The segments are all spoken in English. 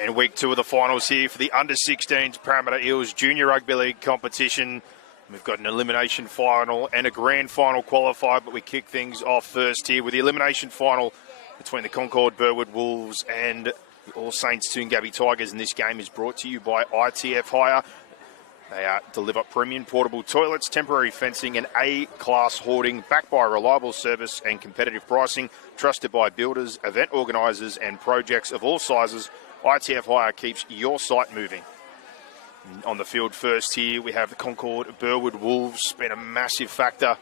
And week 2 of the finals here for the under-16s Parramatta Eels Junior Rugby League competition. We've got an elimination final and a grand final qualified, but we kick things off first here with the elimination final between the Concord Burwood Wolves and the All Saints Toongabbie Tigers. And this game is brought to you by ITF Hire. They deliver premium portable toilets, temporary fencing and A-class hoarding, backed by reliable service and competitive pricing, trusted by builders, event organisers and projects of all sizes. ITF Hire keeps your site moving. On the field first here, we have the Concord Burwood Wolves. Been a massive factor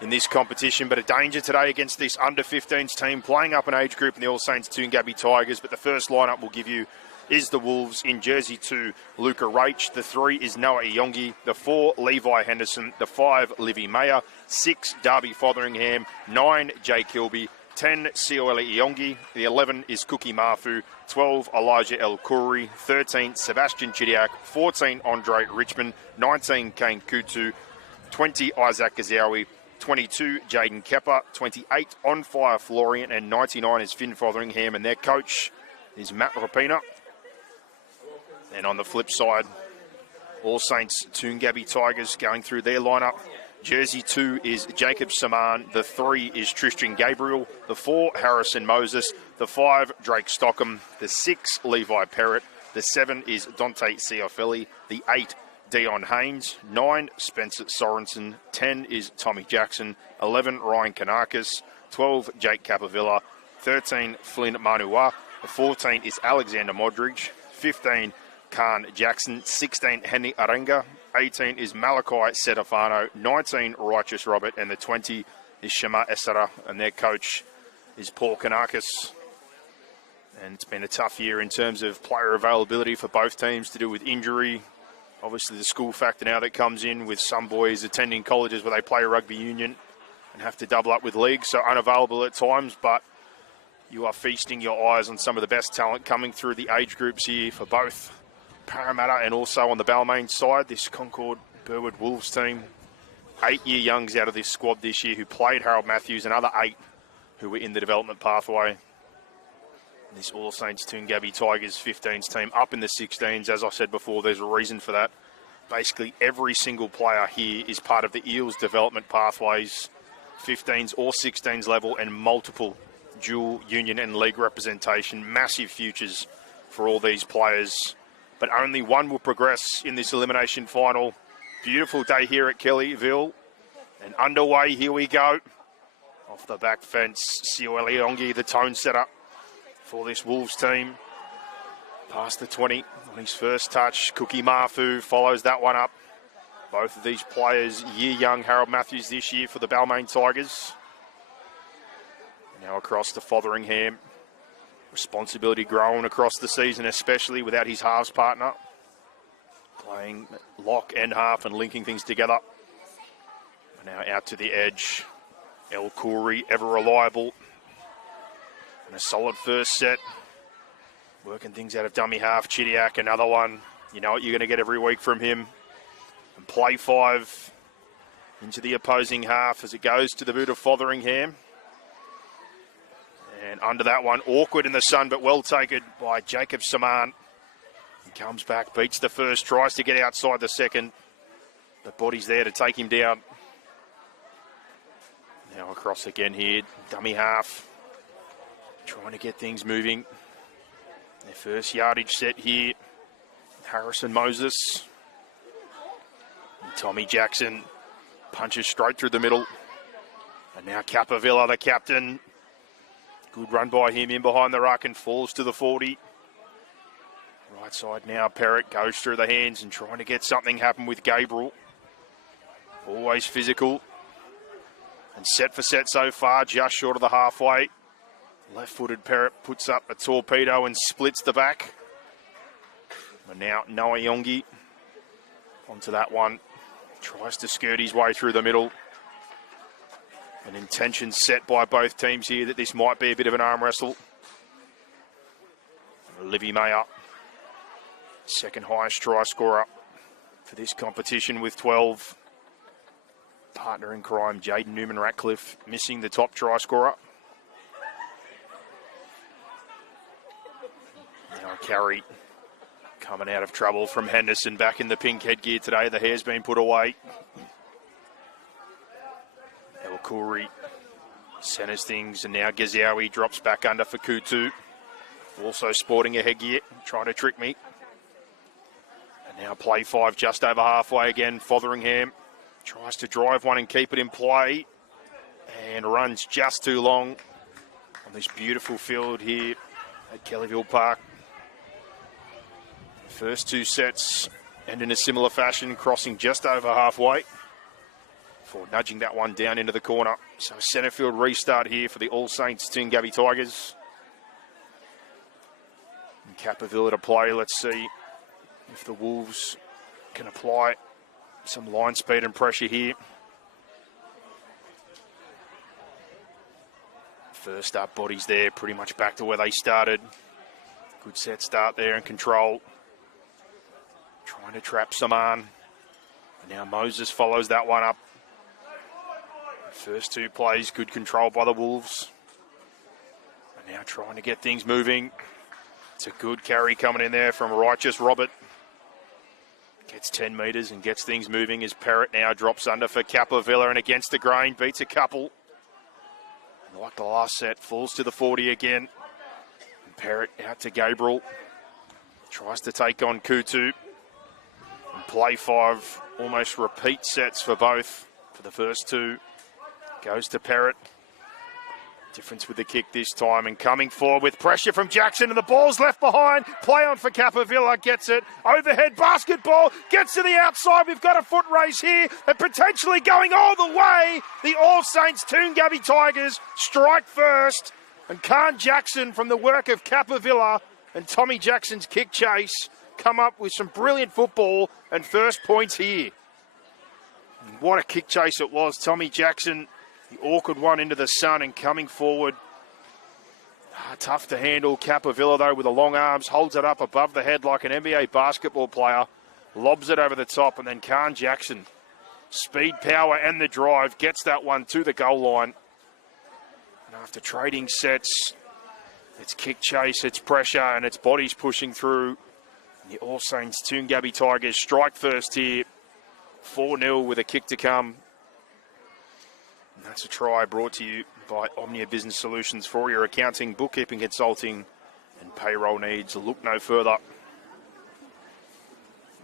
in this competition, but a danger today against this under-15s team, playing up an age group in the All Saints Toongabbie Tigers. But the first lineup we'll give you is the Wolves. In jersey 2, Luca Rach. The 3 is Noah Iongi. The 4, Levi Henderson. The 5, Livy Mayer. 6, Darby Fotheringham. 9, Jay Kilby. 10, Sioele Iongi. The 11 is Cookie Mafu. 12, Elijah El Khoury. 13, Sebastian Chidiac. 14, Andre Richmond. 19, Kane Kutu. 20, Isaac Gazawi. 22, Jaden Kepper. 28, On Fire Florian. And 99 is Finn Fotheringham. And their coach is Matt Rapina. And on the flip side, All Saints Toongabbie Tigers going through their lineup. Jersey 2 is Jacob Saman. The 3 is Tristan Gabriel. The 4, Harrison Moses. The 5, Drake Stockham. The 6, Levi Perrott. The 7 is Dante Cioffelli. The 8, Dion Haynes. 9, Spencer Sorensen. 10 is Tommy Jackson. 11, Ryan Kanakis. 12, Jake Capavilla. 13, Flynn Manua. 14 is Alexander Modric. 15, Khan Jackson. 16, Henny Arenga. 18 is Malachi Setafano. 19, Righteous Robert. And the 20 is Shema Essara. And their coach is Paul Kanakis. And it's been a tough year in terms of player availability for both teams to do with injury. Obviously the school factor now that comes in with some boys attending colleges where they play rugby union and have to double up with leagues, so unavailable at times, but you are feasting your eyes on some of the best talent coming through the age groups here for both Parramatta and also on the Balmain side, this Concord Burwood Wolves team. 8-year youngs out of this squad this year who played Harold Matthews, another 8 who were in the development pathway. This All Saints Toongabbie Tigers 15s team up in the 16s. As I said before, there's a reason for that. Basically every single player here is part of the Eels development pathways, 15s or 16s level, and multiple dual union and league representation. Massive futures for all these players. But only one will progress in this elimination final. Beautiful day here at Kellyville. And underway, here we go. Off the back fence, Sioele Iongi, the tone setter for this Wolves team. Past the 20 on his first touch. Cookie Mafu follows that one up. Both of these players, year young. Harold Matthews this year for the Balmain Tigers. Now across to Fotheringham. Responsibility growing across the season, especially without his halves partner. Playing lock and half and linking things together. Now out to the edge. El Khoury, ever reliable. And a solid first set. Working things out of dummy half. Chidiac, another one. You know what you're going to get every week from him. And play 5 into the opposing half as it goes to the boot of Fotheringham. And under that one, awkward in the sun, but well taken by Jacob Saman. He comes back, beats the first, tries to get outside the second. The body's there to take him down. Now across again here, dummy half. Trying to get things moving. Their first yardage set here. Harrison Moses. And Tommy Jackson punches straight through the middle. And now Capavilla, the captain. Good run by him in behind the ruck and falls to the 40. Right side now, Perrott goes through the hands and trying to get something happen with Gabriel. Always physical. And set for set so far, just short of the halfway. Left-footed Perrott puts up a torpedo and splits the back. And now Noah Iongi onto that one. Tries to skirt his way through the middle. An intention set by both teams here that this might be a bit of an arm wrestle. Livy Mayer, second highest try scorer for this competition with 12. Partner in crime, Jaden Newman-Ratcliffe, missing the top try scorer. Now carry coming out of trouble from Henderson, back in the pink headgear today. The hair's been put away. El Khoury centers things, and now Gazawi drops back under for Kutu. Also sporting a headgear, trying to trick me. And now play 5 just over halfway again. Fotheringham tries to drive one and keep it in play, and runs just too long on this beautiful field here at Kellyville Park. First 2 sets end in a similar fashion, crossing just over halfway for nudging that one down into the corner. So centre field restart here for the All Saints Toongabbie Tigers. And Cabramatta to play. Let's see if the Wolves can apply some line speed and pressure here. First up, bodies there, pretty much back to where they started. Good set start there and control. Trying to trap Saman. And now Moses follows that one up. First 2 plays, good control by the Wolves. And now trying to get things moving. It's a good carry coming in there from Righteous Robert. Gets 10 metres and gets things moving as Parrott now drops under for Cabramatta, and against the grain, beats a couple. And like the last set, falls to the 40 again. And Parrott out to Gabriel. Tries to take on Kutu. And play 5, almost repeat sets for both for the first 2. Goes to Parrott. Difference with the kick this time, and coming forward with pressure from Jackson, and the ball's left behind. Play on for Cabramatta, gets it. Overhead basketball, gets to the outside. We've got a foot race here, and potentially going all the way. The All Saints Toongabbie Tigers strike first, and Khan Jackson from the work of Cabramatta and Tommy Jackson's kick chase come up with some brilliant football and first points here. And what a kick chase it was. Tommy Jackson, the awkward one into the sun and coming forward. Tough to handle. Cabramatta, though, with the long arms, holds it up above the head like an NBA basketball player, lobs it over the top, and then Khan Jackson, speed, power, and the drive, gets that one to the goal line. And after trading sets, it's kick chase, it's pressure, and it's bodies pushing through. The All Saints Toongabbie Tigers strike first here, 4-0 with a kick to come. And that's a try brought to you by Omnia Business Solutions. For your accounting, bookkeeping, consulting, and payroll needs, look no further.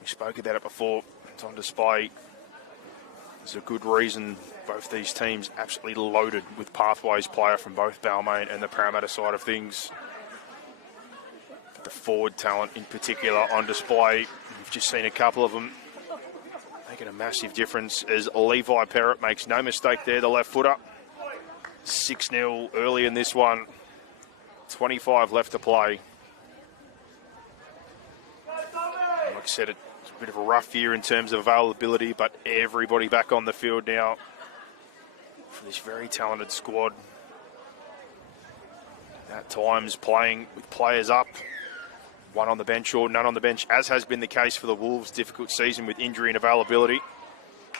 We spoke about it before. It's on display. There's a good reason both these teams absolutely loaded with pathways player from both Balmain and the Parramatta side of things. But the forward talent in particular on display. You've just seen a couple of them making a massive difference as Levi Parrott makes no mistake there, the left footer. 6-0 early in this one. 25 left to play. Like I said, it's a bit of a rough year in terms of availability, but everybody back on the field now for this very talented squad. At times playing with players up, one on the bench or none on the bench, as has been the case for the Wolves' difficult season with injury and availability.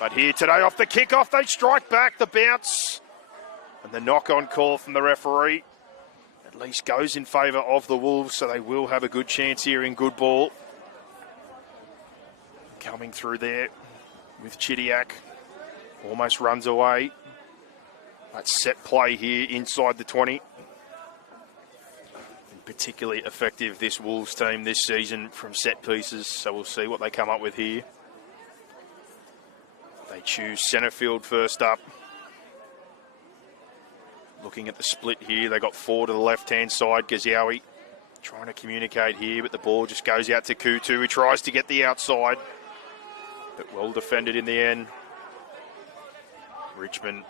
But here today, off the kickoff, they strike back, the bounce, and the knock-on call from the referee at least goes in favour of the Wolves, so they will have a good chance here in good ball. Coming through there with Chidiac, almost runs away. But set play here inside the 20. Particularly effective, this Wolves team this season from set pieces, so we'll see what they come up with here. They choose centre field first up. Looking at the split here, they got 4 to the left-hand side. Gazawi trying to communicate here, but the ball just goes out to Kutu, who tries to get the outside, but well defended in the end. Richmond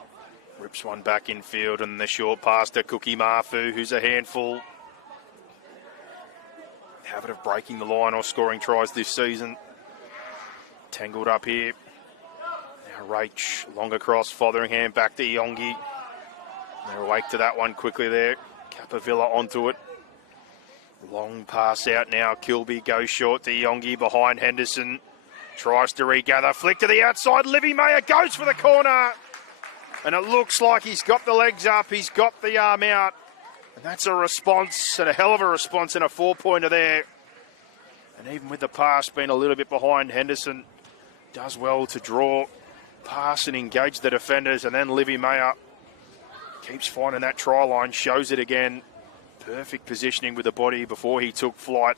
rips one back in field, and the short pass to Cookie Mafu, who's a handful. Habit of breaking the line or scoring tries this season. Tangled up here. Now Rach, long across, Fotheringham back to Yongi. They're awake to that one quickly there. Cabramatta onto it. Long pass out now. Kilby goes short to Yongi behind Henderson. Tries to regather. Flick to the outside. Livy Mayer goes for the corner. And it looks like he's got the legs up. He's got the arm out. And that's a response, and a hell of a response, and a 4-pointer there And even with the pass being a little bit behind, Henderson does well to draw, pass and engage the defenders. And then Livy Mayer keeps finding that try line, shows it again. Perfect positioning with the body before he took flight.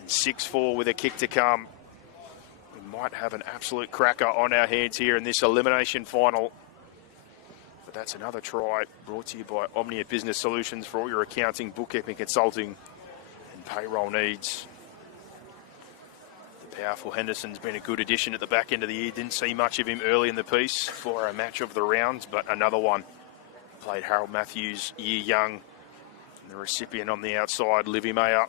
And 6-4 with a kick to come. We might have an absolute cracker on our hands here in this elimination final. But that's another try brought to you by Omnia Business Solutions for all your accounting, bookkeeping, consulting and payroll needs. The powerful Henderson's been a good addition at the back end of the year. Didn't see much of him early in the piece for a match of the rounds, but another one. Played Harold Matthews, year young. And the recipient on the outside, Livy Mayer.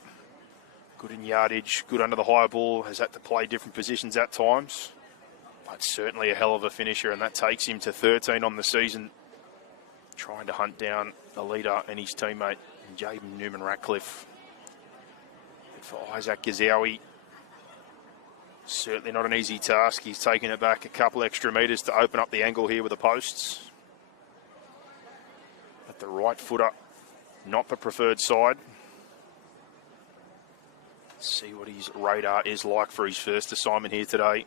Good in yardage, good under the high ball, has had to play different positions at times. But certainly a hell of a finisher, and that takes him to 13 on the season. Trying to hunt down the leader and his teammate, Jaden Newman-Ratcliffe. But for Isaac Gazowie, certainly not an easy task. He's taken it back a couple extra metres to open up the angle here with the posts. At the right footer, not the preferred side. See what his radar is like for his first assignment here today.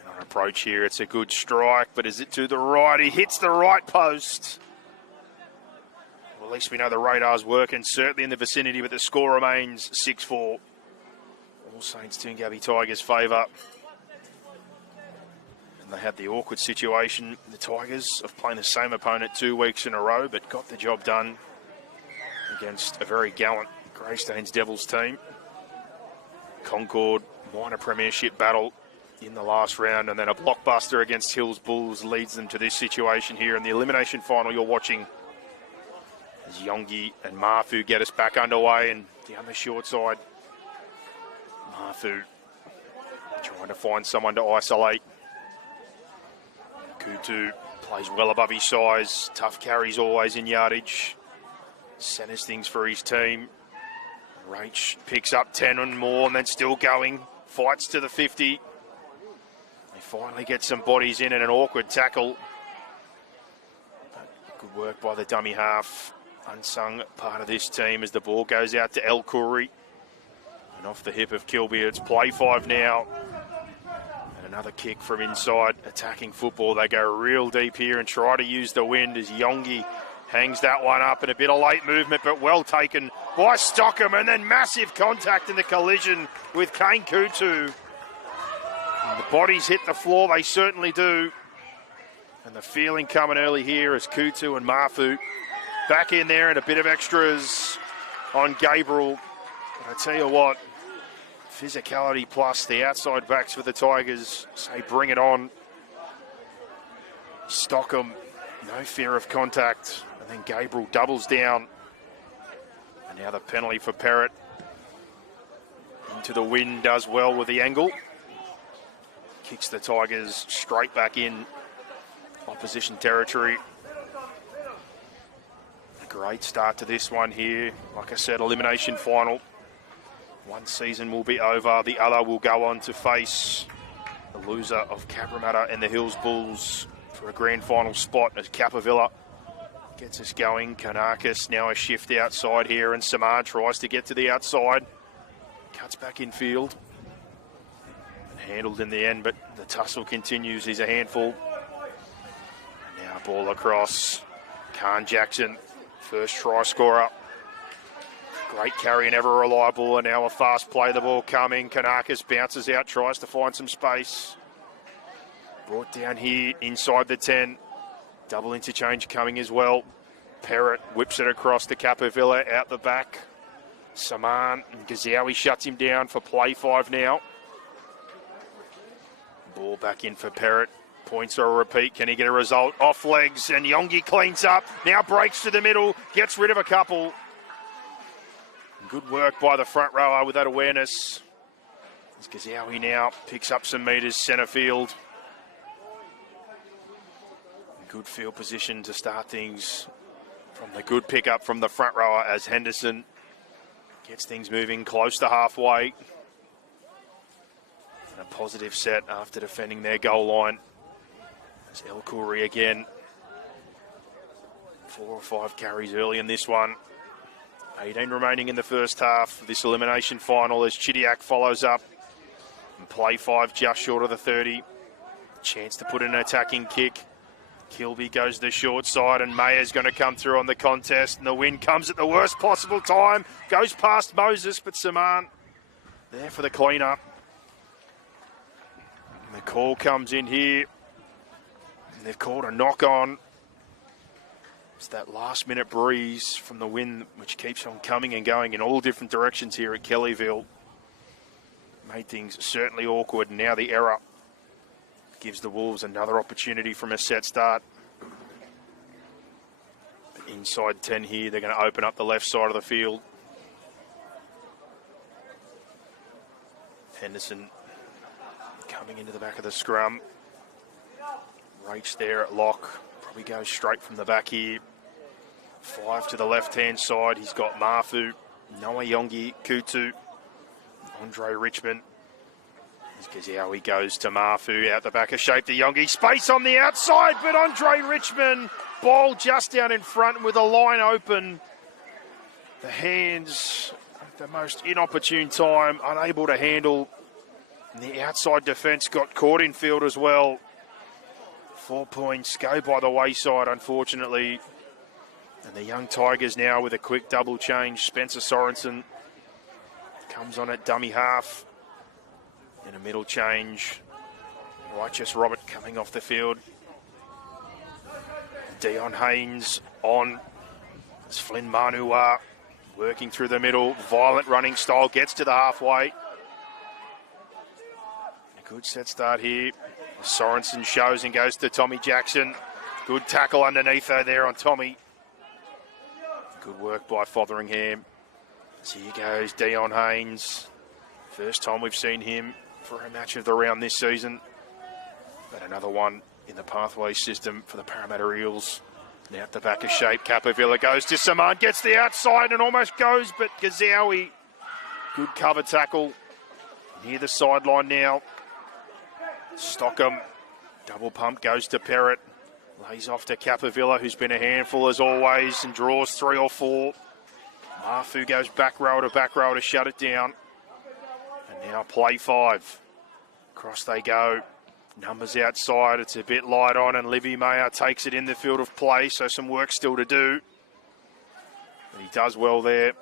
And on approach here, it's a good strike, but is it to the right? He hits the right post. Well, at least we know the radar's working, certainly in the vicinity, but the score remains 6-4. All Saints Toongabbie Tigers favour. And they had the awkward situation, the Tigers, of playing the same opponent 2 weeks in a row, but got the job done against a very gallant Greystanes Devils team. Concord, minor premiership battle in the last round, and then a blockbuster against Hills Bulls leads them to this situation here in the elimination final you're watching. As Yongi and Mafu get us back underway, and down the short side, Mafu trying to find someone to isolate. Kutu plays well above his size, tough carries always in yardage. Centers things for his team. Rach picks up 10 and more, and then still going. Fights to the 50. They finally get some bodies in and an awkward tackle. But good work by the dummy half. Unsung part of this team as the ball goes out to El Khoury. And off the hip of Kilby, it's play 5 now. And another kick from inside. Attacking football. They go real deep here and try to use the wind as Yongi hangs that one up, and a bit of late movement, but well taken by Stockham, and then massive contact in the collision with Kane Kutu. And the bodies hit the floor, they certainly do. And the feeling coming early here as Kutu and Mafu back in there, and a bit of extras on Gabriel. But I tell you what, physicality plus the outside backs for the Tigers say bring it on. Stockham, no fear of contact. And then Gabriel doubles down. And now the penalty for Parrott. Into the wind, does well with the angle. Kicks the Tigers straight back in opposition territory. A great start to this one here. Like I said, elimination final. One season will be over. The other will go on to face the loser of Cabramatta and the Hills Bulls for a grand final spot as Cabramatta gets us going. Kanakis now a shift outside here, and Samar tries to get to the outside. Cuts back in field. And handled in the end, but the tussle continues. He's a handful. And now ball across. Khan Jackson, first try scorer. Great carry and ever reliable, and now a fast play. The ball coming. Kanakis bounces out, tries to find some space. Brought down here inside the 10. Double interchange coming as well. Parrott whips it across to Cabramatta out the back. Saman and Gazowie shuts him down for play 5 now. Ball back in for Parrott. Points or a repeat. Can he get a result? Off legs, and Yongi cleans up. Now breaks to the middle. Gets rid of a couple. Good work by the front rower with that awareness. As Gazowie now picks up some metres centre field. Good field position to start things from the good pickup from the front rower as Henderson gets things moving close to halfway. And a positive set after defending their goal line. As El Khoury again. 4 or 5 carries early in this one. 18 remaining in the first half of this elimination final as Chidiac follows up. And play 5 just short of the 30. Chance to put in an attacking kick. Kilby goes the short side and Mayer's going to come through on the contest. And the win comes at the worst possible time. Goes past Moses, but Saman there for the clean-up. And the call comes in here. And they've called a knock-on. It's that last-minute breeze from the wind which keeps on coming and going in all different directions here at Kellyville. Made things certainly awkward. And now the error gives the Wolves another opportunity from a set start. But inside 10 here, they're going to open up the left side of the field. Henderson coming into the back of the scrum. Raich there at lock. Probably goes straight from the back here. 5 to the left-hand side. He's got Mafu, Noah Yongi, Kutu, Andre Richmond. As Gazowie goes to Mafu out the back of shape to Yongi. Space on the outside, but Andre Richmond, ball just down in front with a line open. The hands at the most inopportune time, unable to handle. And the outside defence got caught in field as well. 4 points go by the wayside, unfortunately. And the young Tigers now with a quick double change. Spencer Sorensen comes on at dummy half. In a middle change, Righteous Robert coming off the field. Dion Haynes on as Flynn Manua working through the middle. Violent running style, gets to the halfway. A good set start here. Sorensen shows and goes to Tommy Jackson. Good tackle underneath though there on Tommy. Good work by Fotheringham. So here goes Dion Haynes. First time we've seen him for a match of the round this season. But another one in the pathway system for the Parramatta Eels. Now at the back of shape, Cabramatta goes to Saman, gets the outside and almost goes, but Gazowie, good cover tackle. Near the sideline now. Stockham, double pump goes to Perrott. Lays off to Cabramatta, who's been a handful as always, and draws 3 or 4. Mafu goes back row to shut it down. And now play 5. Across they go. Numbers outside. It's a bit light on, and Livy Mayer takes it in the field of play, so some work still to do. But he does well there.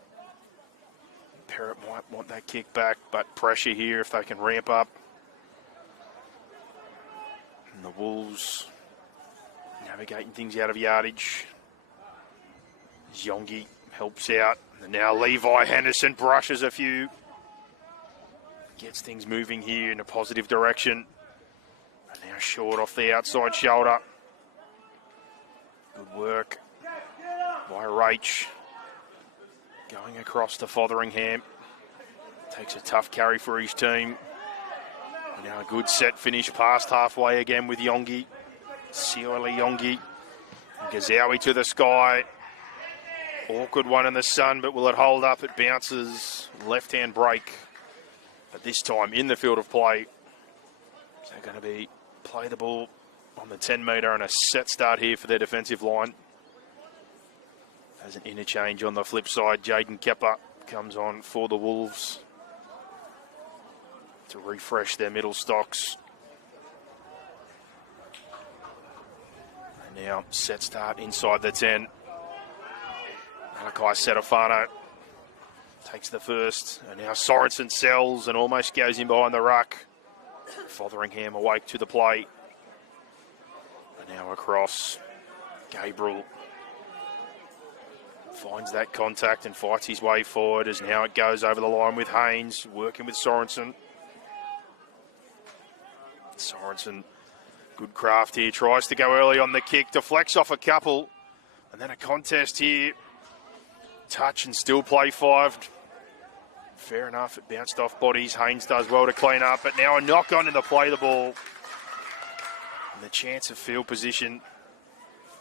Perrott might want that kick back, but pressure here if they can ramp up. And the Wolves navigating things out of yardage. Yongi helps out. And now Levi Henderson brushes a few. Gets things moving here in a positive direction. And now short off the outside shoulder. Good work by Raich. Going across to Fotheringham. Takes a tough carry for his team. And now a good set finish past halfway again with Yongi. Sioli Yongi. And Gazowie to the sky. Awkward one in the sun, but will it hold up? It bounces. Left-hand break. But this time in the field of play. So going to be play the ball on the 10 metre and a set start here for their defensive line. As an interchange on the flip side, Jaden Kepper comes on for the Wolves to refresh their middle stocks. And now set start inside the 10. Malachi Setafano takes the first, and now Sorensen sells and almost goes in behind the ruck. Fotheringham awake to the play. And now across, Gabriel finds that contact and fights his way forward as now it goes over the line with Haynes, working with Sorensen. Sorensen, good craft here, tries to go early on the kick, deflects off a couple, and then a contest here. Touch and still play 5. Fair enough, it bounced off bodies. Haynes does well to clean up, but now a knock on in the play the ball. And the chance of field position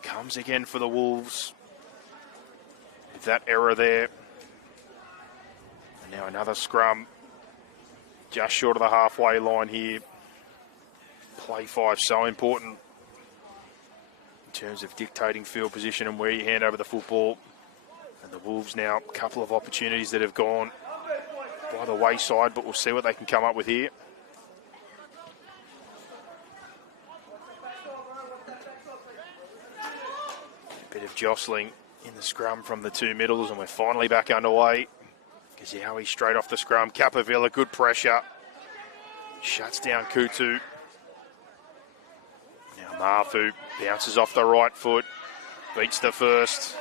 comes again for the Wolves. With that error there. And now another scrum. Just short of the halfway line here. Play 5 so important in terms of dictating field position and where you hand over the football. And The Wolves now, a couple of opportunities that have gone by the wayside, but we'll see what they can come up with here. A bit of jostling in the scrum from the two middles, and we're finally back underway. Gazowie straight off the scrum. Cabramatta, good pressure. Shuts down Kutu. Now Mafu bounces off the right foot, beats the first.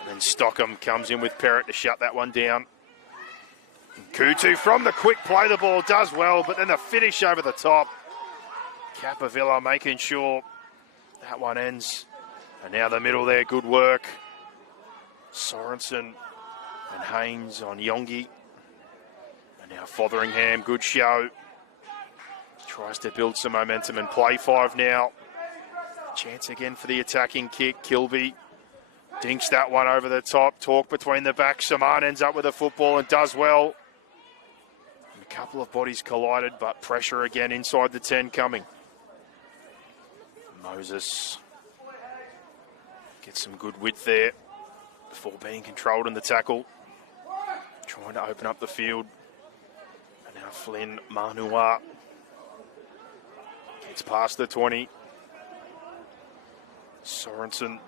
And then Stockham comes in with Perrott to shut that one down. And Kutu from the quick play the ball does well, but then the finish over the top. Cabramatta making sure that one ends. And now the middle there, good work. Sorensen and Haynes on Yongi. And now Fotheringham, good show. Tries to build some momentum and play 5 now. Chance again for the attacking kick. Kilby dinks that one over the top. Talk between the backs. Saman ends up with a football and does well. And a couple of bodies collided, but pressure again inside the 10 coming. Moses gets some good width there before being controlled in the tackle. Trying to open up the field. And now Flynn Manua gets past the 20. Sorensen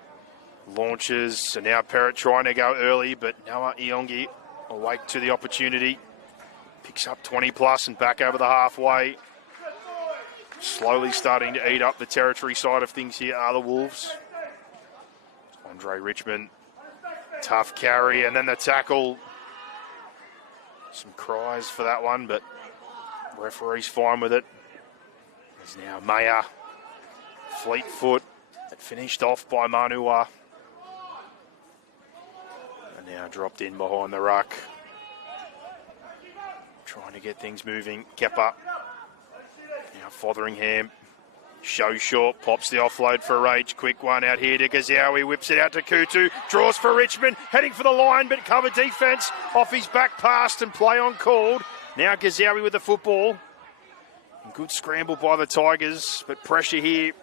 launches, and now Perrott trying to go early, but Noah Iongi awake to the opportunity. Picks up 20 plus and back over the halfway. Slowly starting to eat up the territory side of things here are the Wolves. Andre Richmond, tough carry, and then the tackle. Some cries for that one, but referee's fine with it. There's now Mayer, fleet foot, that finished off by Manua. And now dropped in behind the ruck. Trying to get things moving. Kepper. Now Fotheringham. Show short, pops the offload for Rage. Quick one out here to Gazowie, whips it out to Kutu. Draws for Richmond, heading for the line, but cover defence off his back pass and play on called. Now Gazowie with the football. Good scramble by the Tigers, but pressure here.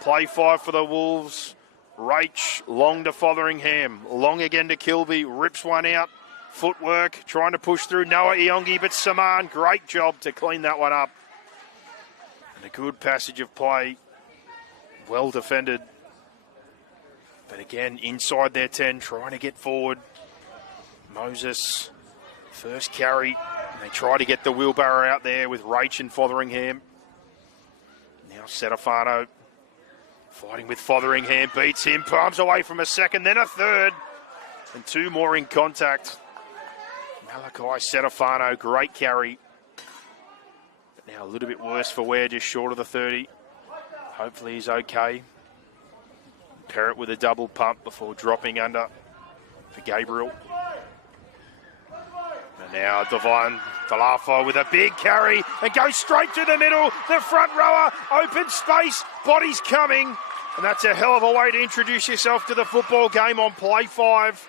Play 5 for the Wolves. Rach, long to Fotheringham. Long again to Kilby. Rips one out. Footwork, trying to push through Noah Iongi, but Saman, great job to clean that one up. And a good passage of play. Well defended. But again, inside their 10, trying to get forward. Moses, first carry. And they try to get the wheelbarrow out there with Rach and Fotheringham. Now Setafano fighting with Fotheringham, beats him, palms away from a second, then a third, and 2 more in contact. Malachi Setafano, great carry. But now a little bit worse for Ware, just short of the 30. Hopefully he's okay. Perrott with a double pump before dropping under for Gabriel. And now Divine Talafo with a big carry and goes straight to the middle. The front rower, open space, bodies coming. And that's a hell of a way to introduce yourself to the football game on play 5.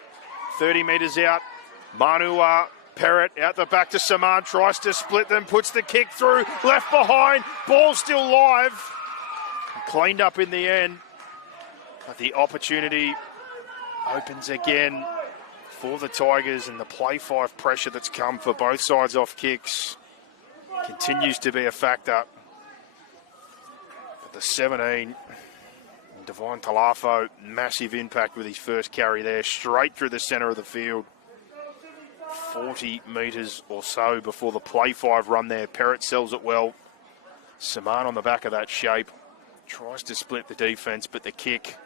30 metres out. Manua, Perrott out the back to Saman, tries to split them, puts the kick through, left behind, ball still live. Cleaned up in the end. But the opportunity opens again for the Tigers, and the play 5 pressure that's come for both sides off kicks continues to be a factor. But the 17, Divine Talafo, massive impact with his first carry there, straight through the centre of the field. 40 metres or so before the play 5 run there. Perrott sells it well. Saman on the back of that shape, tries to split the defence, but the kick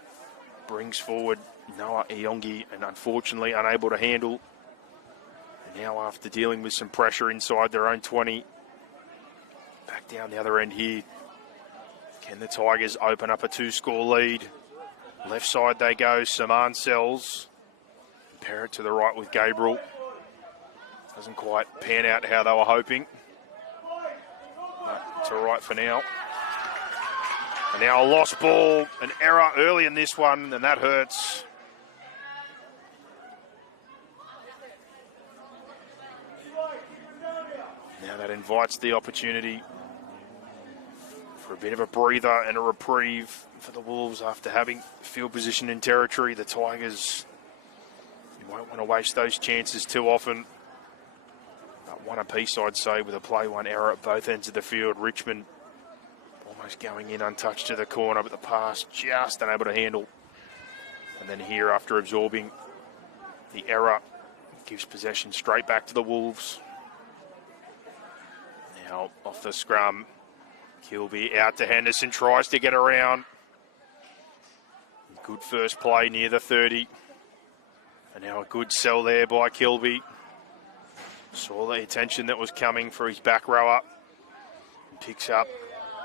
brings forward Noah Iongi, and unfortunately unable to handle. And now after dealing with some pressure inside their own 20, back down the other end here. Can the Tigers open up a 2-score lead? Left side they go, Saman sells. Perrott to the right with Gabriel. Doesn't quite pan out how they were hoping. But it's all right for now. And now a lost ball, an error early in this one, and that hurts. Now that invites the opportunity for a bit of a breather and a reprieve for the Wolves after having field position in territory. The Tigers want to waste those chances too often. One apiece, I'd say, with a play one error at both ends of the field. Richmond almost going in untouched to the corner, but the pass just unable to handle. And then here, after absorbing the error, gives possession straight back to the Wolves. Now off the scrum, Kilby out to Henderson, tries to get around. Good first play near the 30. And now a good sell there by Kilby. Saw the attention that was coming for his back rower. Picks up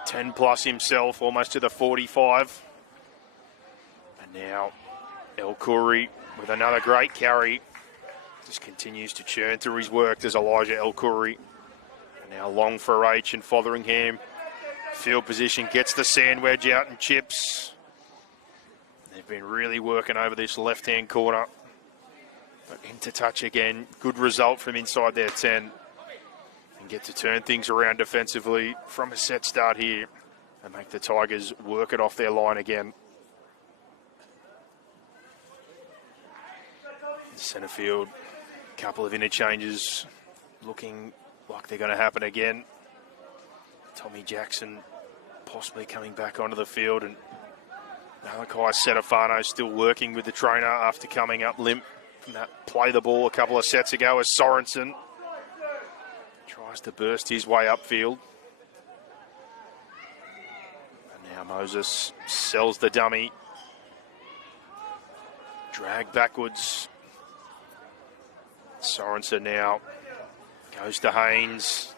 10 plus himself, almost to the 45. And now El Khoury with another great carry. Just continues to churn through his work. There's Elijah El Khoury. And now long for H and Fotheringham. Field position, gets the sand wedge out and chips. They've been really working over this left-hand corner. But into touch again. Good result from inside their 10. And get to turn things around defensively from a set start here. And make the Tigers work it off their line again. Centre field, couple of interchanges. Looking like they're going to happen again. Tommy Jackson possibly coming back onto the field. And Malachi Setafano still working with the trainer after coming up limp from that play the ball a couple of sets ago as Sorensen tries to burst his way upfield. And now Moses sells the dummy. Drag backwards. Sorensen now goes to Haynes.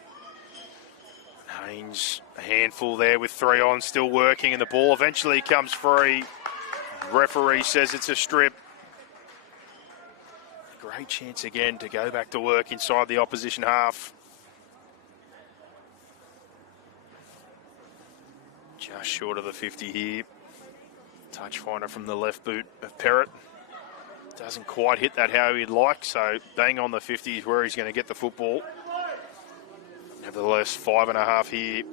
Haynes, a handful there with 3 on, still working, and the ball eventually comes free. Referee says it's a strip. Great chance again to go back to work inside the opposition half. Just short of the 50 here. Touch finder from the left boot of Perrott. Doesn't quite hit that how he'd like, so bang on the 50 is where he's going to get the football. Nevertheless, 5.5 here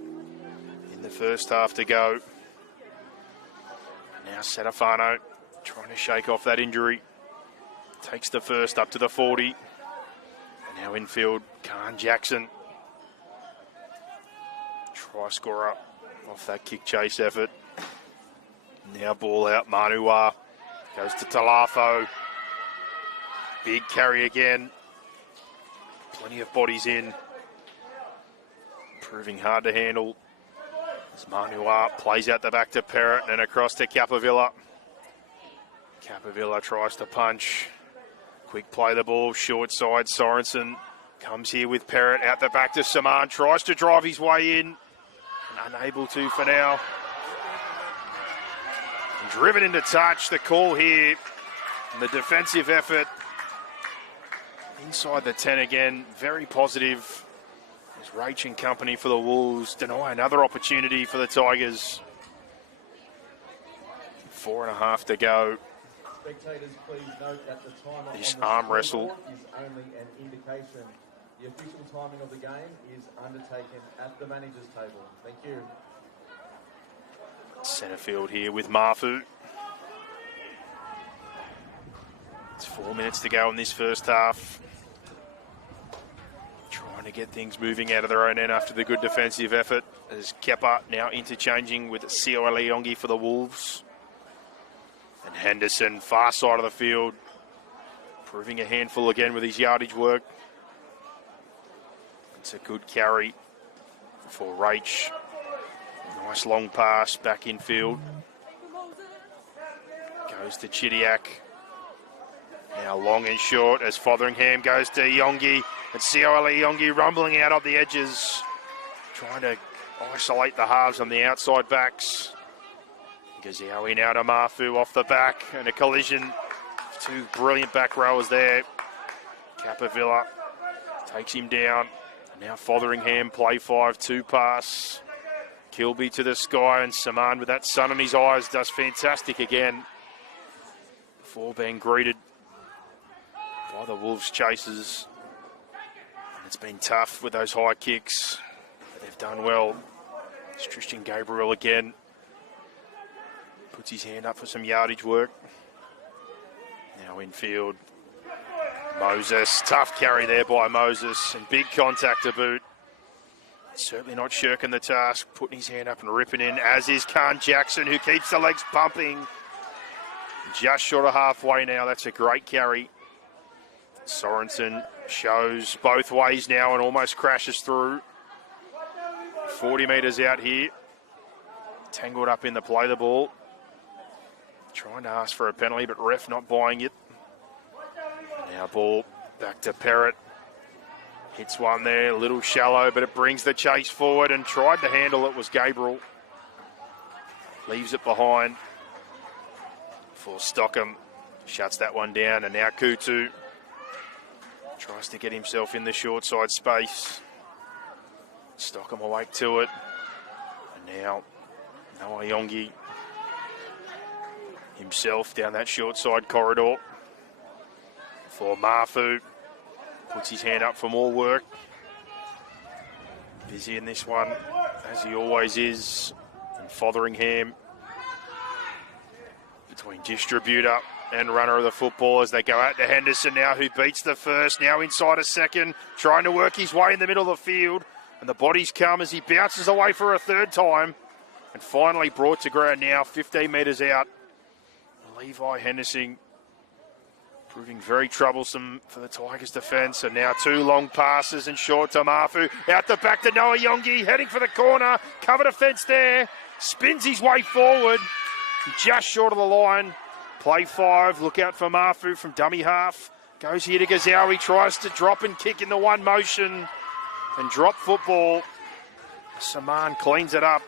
in the first half to go. Now Setafano trying to shake off that injury. Takes the first up to the 40. And now infield, Khan Jackson. Try scorer off that kick chase effort. Now ball out, Manua goes to Talafo. Big carry again. Plenty of bodies in. Proving hard to handle. As Manua plays out the back to Perrott and across to Capavilla. Capavilla tries to punch. Quick play the ball, short side. Sorensen comes here with Perrott out the back to Saman. Tries to drive his way in. Unable to for now. Driven into touch. The call here. And the defensive effort. Inside the 10 again. Very positive. As Rach and company for the Wolves deny another opportunity for the Tigers. 4.5 to go. Spectators, please note that the timer this on the arm wrestle is only an indication. The official timing of the game is undertaken at the manager's table. Thank you. Centre field here with Mafu. It's 4 minutes to go in this first half. Trying to get things moving out of their own end after the good defensive effort. As Kepa now interchanging with Siole Yongi for the Wolves. And Henderson, far side of the field, proving a handful again with his yardage work. It's a good carry for Rach. Nice long pass back infield. Goes to Chidiac. Now long and short as Fotheringham goes to Yongi. And Siole Yongi rumbling out on the edges. Trying to isolate the halves on the outside backs. Gaziawi now to Mafu off the back, and a collision. 2 brilliant back rowers there. Capavilla takes him down. Now Fotheringham, play 5-2 pass. Kilby to the sky, and Saman with that sun in his eyes does fantastic again. Before being greeted by the Wolves chasers. And it's been tough with those high kicks. But they've done well. It's Tristan Gabriel again. Puts his hand up for some yardage work. Now infield. Moses, tough carry there by Moses, and big contact to boot. Certainly not shirking the task, putting his hand up and ripping in, as is Khan Jackson, who keeps the legs pumping. Just short of halfway now. That's a great carry. Sorensen shows both ways now and almost crashes through. 40 metres out here. Tangled up in the play the ball. Trying to ask for a penalty, but ref not buying it. Now ball back to Perrott. Hits one there, a little shallow, but it brings the chase forward, and tried to handle it was Gabriel. Leaves it behind for Stockham. Shuts that one down, and now Kutu tries to get himself in the short side space. Stockham awake to it. And now Noah Yongi himself down that short side corridor for Mafu. Puts his hand up for more work. Busy in this one, as he always is. And Fotheringham between distributor and runner of the football as they go out to Henderson now, who beats the first. Now inside a second, trying to work his way in the middle of the field. And the bodies come as he bounces away for a third time. And finally brought to ground now, 15 metres out. Levi Henderson proving very troublesome for the Tigers' defence. And now two long passes and short to Mafu. Out the back to Noah Yongi, heading for the corner. Cover defence there. Spins his way forward. Just short of the line. Play 5. Look out for Mafu from dummy half. Goes here to Gazawi. Tries to drop and kick in the one motion. And drop football. Saman cleans it up.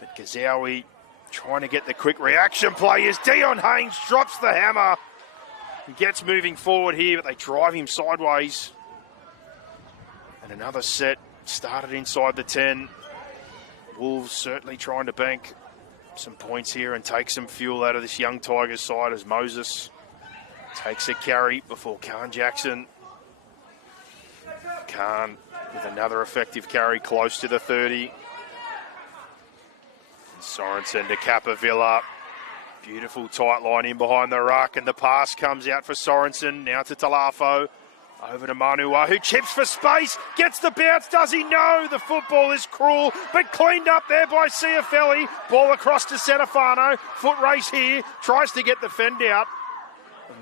But Gazawi trying to get the quick reaction play as Dion Haynes drops the hammer. He gets moving forward here, but they drive him sideways. And another set started inside the 10. Wolves certainly trying to bank some points here and take some fuel out of this young Tigers side as Moses takes a carry before Khan Jackson. Khan with another effective carry close to the 30. And Sorensen to Capavilla. Beautiful tight line in behind the ruck, and the pass comes out for Sorensen. Now to Talafo. Over to Manua, who chips for space. Gets the bounce. Does he? No. The football is cruel, but cleaned up there by Ciafelli. Ball across to Setafano. Foot race here. Tries to get the fend out.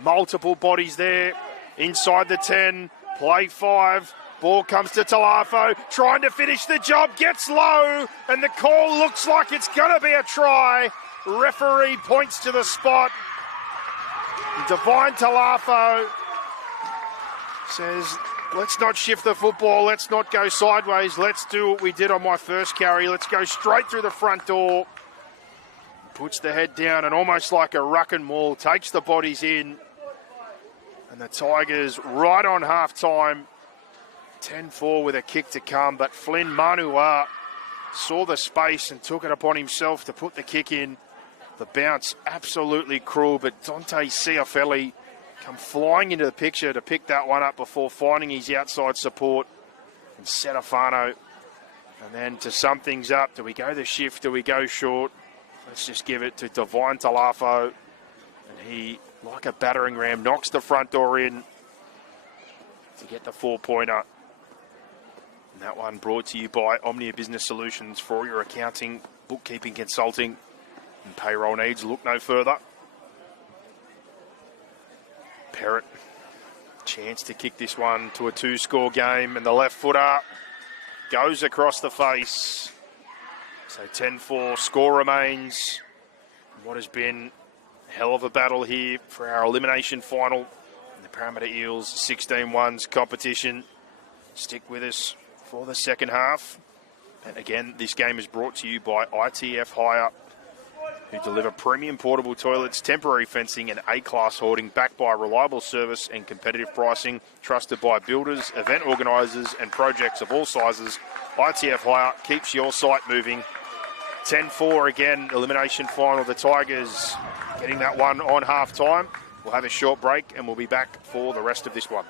Multiple bodies there. Inside the 10. Play 5. Ball comes to Talafo. Trying to finish the job. Gets low. And the call looks like it's going to be a try. Referee points to the spot. Divine Talafo says, let's not shift the football. Let's not go sideways. Let's do what we did on my first carry. Let's go straight through the front door. Puts the head down and almost like a ruck and maul, takes the bodies in. And the Tigers right on half-time. 10-4 with a kick to come. But Flynn Manua saw the space and took it upon himself to put the kick in. The bounce absolutely cruel, but Dante Ciafelli come flying into the picture to pick that one up before finding his outside support. And Setafano. And then to sum things up, do we go the shift? Do we go short? Let's just give it to Divine Talafo. And he, like a battering ram, knocks the front door in to get the 4-pointer. And that one brought to you by Omnia Business Solutions for all your accounting, bookkeeping, consulting, and payroll needs. Look no further. Perrott, chance to kick this one to a 2-score game, and the left footer goes across the face. So 10-4, score remains. What has been a hell of a battle here for our elimination final in the Parramatta Eels 16-1s competition. Stick with us for the second half. And again, this game is brought to you by ITF Hire, who deliver premium portable toilets, temporary fencing and A-class hoarding, backed by reliable service and competitive pricing, trusted by builders, event organisers and projects of all sizes. ITF Hire keeps your site moving. 10-4 again, elimination final. The Tigers getting that one on half-time. We'll have a short break and we'll be back for the rest of this one.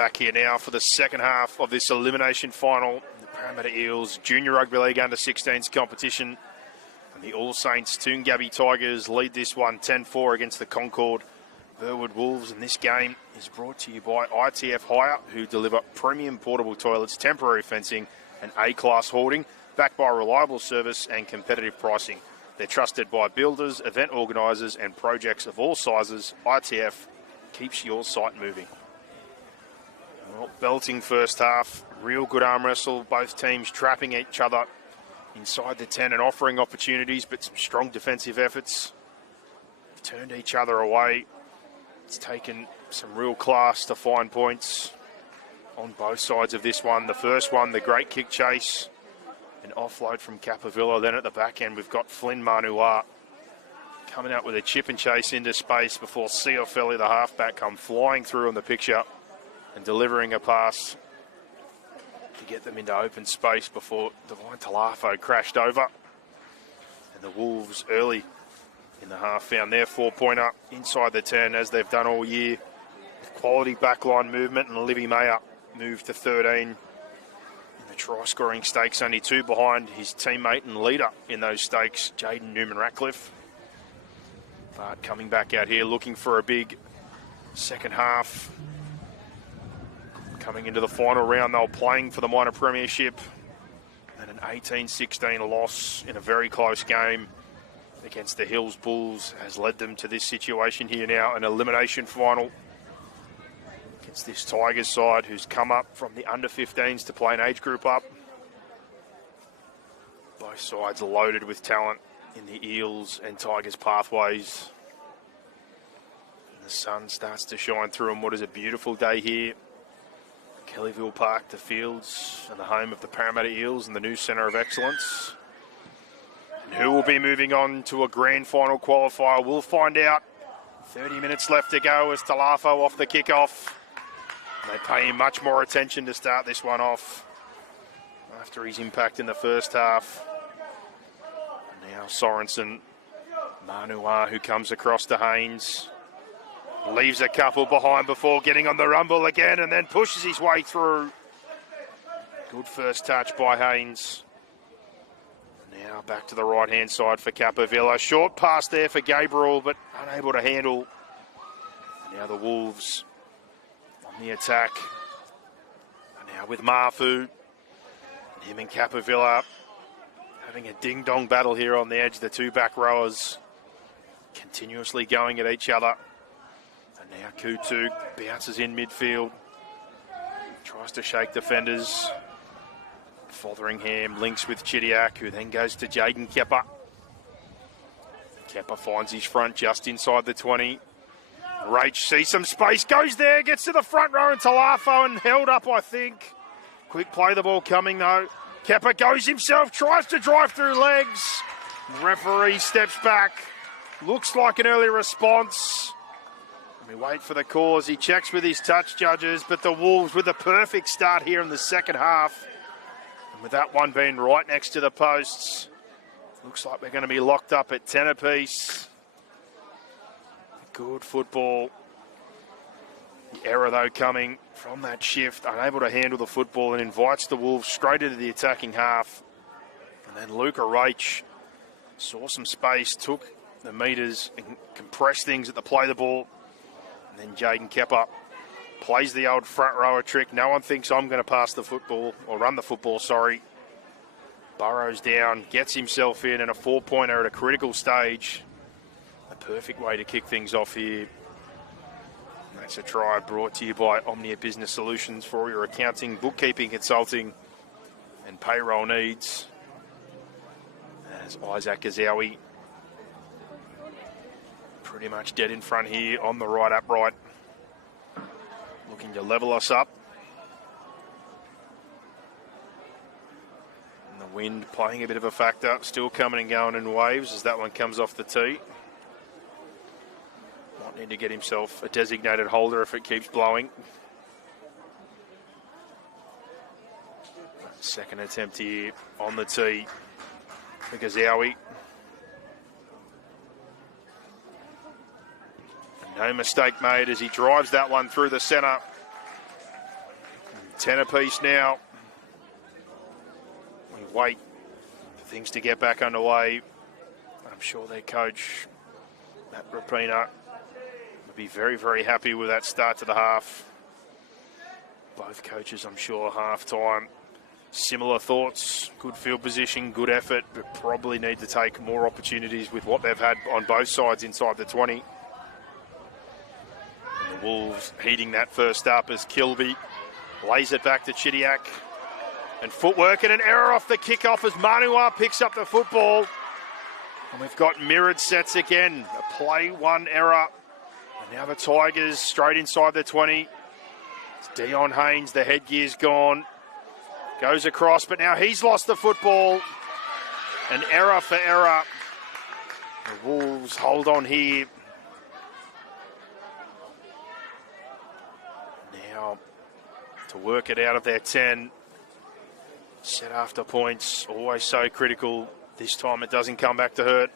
Back here now for the second half of this elimination final. The Parramatta Eels Junior Rugby League Under-16s competition. And the All Saints Toongabbie Tigers lead this one 10-4 against the Concord Burwood Wolves. And this game is brought to you by ITF Hire, who deliver premium portable toilets, temporary fencing and A-class hoarding, backed by reliable service and competitive pricing. They're trusted by builders, event organisers and projects of all sizes. ITF keeps your site moving. Well, belting first half, real good arm wrestle, both teams trapping each other inside the 10 and offering opportunities, but some strong defensive efforts. Turned each other away. It's taken some real class to find points on both sides of this one. The first one, the great kick chase, an offload from Cabramatta. Then at the back end, we've got Flynn Manua coming out with a chip and chase into space before Cioffelli, the halfback, come flying through on the picture and delivering a pass to get them into open space before Divine Talafo crashed over. And the Wolves early in the half found their 4-pointer inside the 10, as they've done all year. Quality backline movement, and Livy Mayer moved to 13 in the try-scoring stakes, only 2 behind his teammate and leader in those stakes, Jaden Newman-Ratcliffe. But coming back out here looking for a big second half. Coming into the final round, they were playing for the minor premiership, and an 18-16 loss in a very close game against the Hills Bulls has led them to this situation here now, an elimination final against this Tigers side who's come up from the under-15s to play an age group up. Both sides are loaded with talent in the Eels and Tigers pathways. And the sun starts to shine through on what is a beautiful day here. Kellyville Park, the fields, and the home of the Parramatta Eels and the new Centre of Excellence. And who will be moving on to a grand final qualifier? We'll find out. 30 minutes left to go as Talafo off the kickoff. They pay him much more attention to start this one off after his impact in the first half. Now Sorensen, Manua, who comes across to Haynes. Leaves a couple behind before getting on the rumble again and then pushes his way through. Good first touch by Haynes. Now back to the right-hand side for Cabramatta. Short pass there for Gabriel, but unable to handle. And now the Wolves on the attack. And now with Mafu. Him and Cabramatta having a ding-dong battle here on the edge. The 2 back rowers continuously going at each other. Now Kutu bounces in midfield, tries to shake defenders. Fotheringham links with Chidiac, who then goes to Jaden Kepper. Kepper finds his front just inside the 20. Rach sees some space, goes there, gets to the front row and Talafo and held up, I think. Quick play, the ball coming though. Kepper goes himself, tries to drive through legs. Referee steps back. Looks like an early response. We wait for the cause. He checks with his touch judges, but the Wolves with a perfect start here in the second half. And with that one being right next to the posts, looks like we're going to be locked up at 10 apiece. Good football. The error, though, coming from that shift, unable to handle the football and invites the Wolves straight into the attacking half. And then Luca Rach saw some space, took the metres and compressed things at the play the ball. And then Jaden Kepper plays the old front rower trick. No one thinks I'm going to pass the football, or run the football, sorry. Burrows down, gets himself in, and a 4-pointer at a critical stage. A perfect way to kick things off here. And that's a try brought to you by Omnia Business Solutions for all your accounting, bookkeeping, consulting, and payroll needs. As Isaac Azawi pretty much dead in front here on the right upright, looking to level us up. And the wind playing a bit of a factor, still coming and going in waves as that one comes off the tee. Might need to get himself a designated holder if it keeps blowing. Second attempt here on the tee for Gazawi. No mistake made as he drives that one through the centre. 10 apiece now. We wait for things to get back underway. I'm sure their coach, Matt Rapina, would be very, very happy with that start to the half. Both coaches, I'm sure, half-time. Similar thoughts, good field position, good effort, but probably need to take more opportunities with what they've had on both sides inside the 20. And the Wolves heating that first up as Kellyville lays it back to Chidiac. And footwork and an error off the kickoff as Manua picks up the football. And we've got mirrored sets again. A play one error. And now the Tigers straight inside the 20. It's Dion Haynes, the headgear's gone. Goes across, but now he's lost the football. An error for error. The Wolves hold on here. Now to work it out of their 10. Set after points, always so critical. This time it doesn't come back to hurt.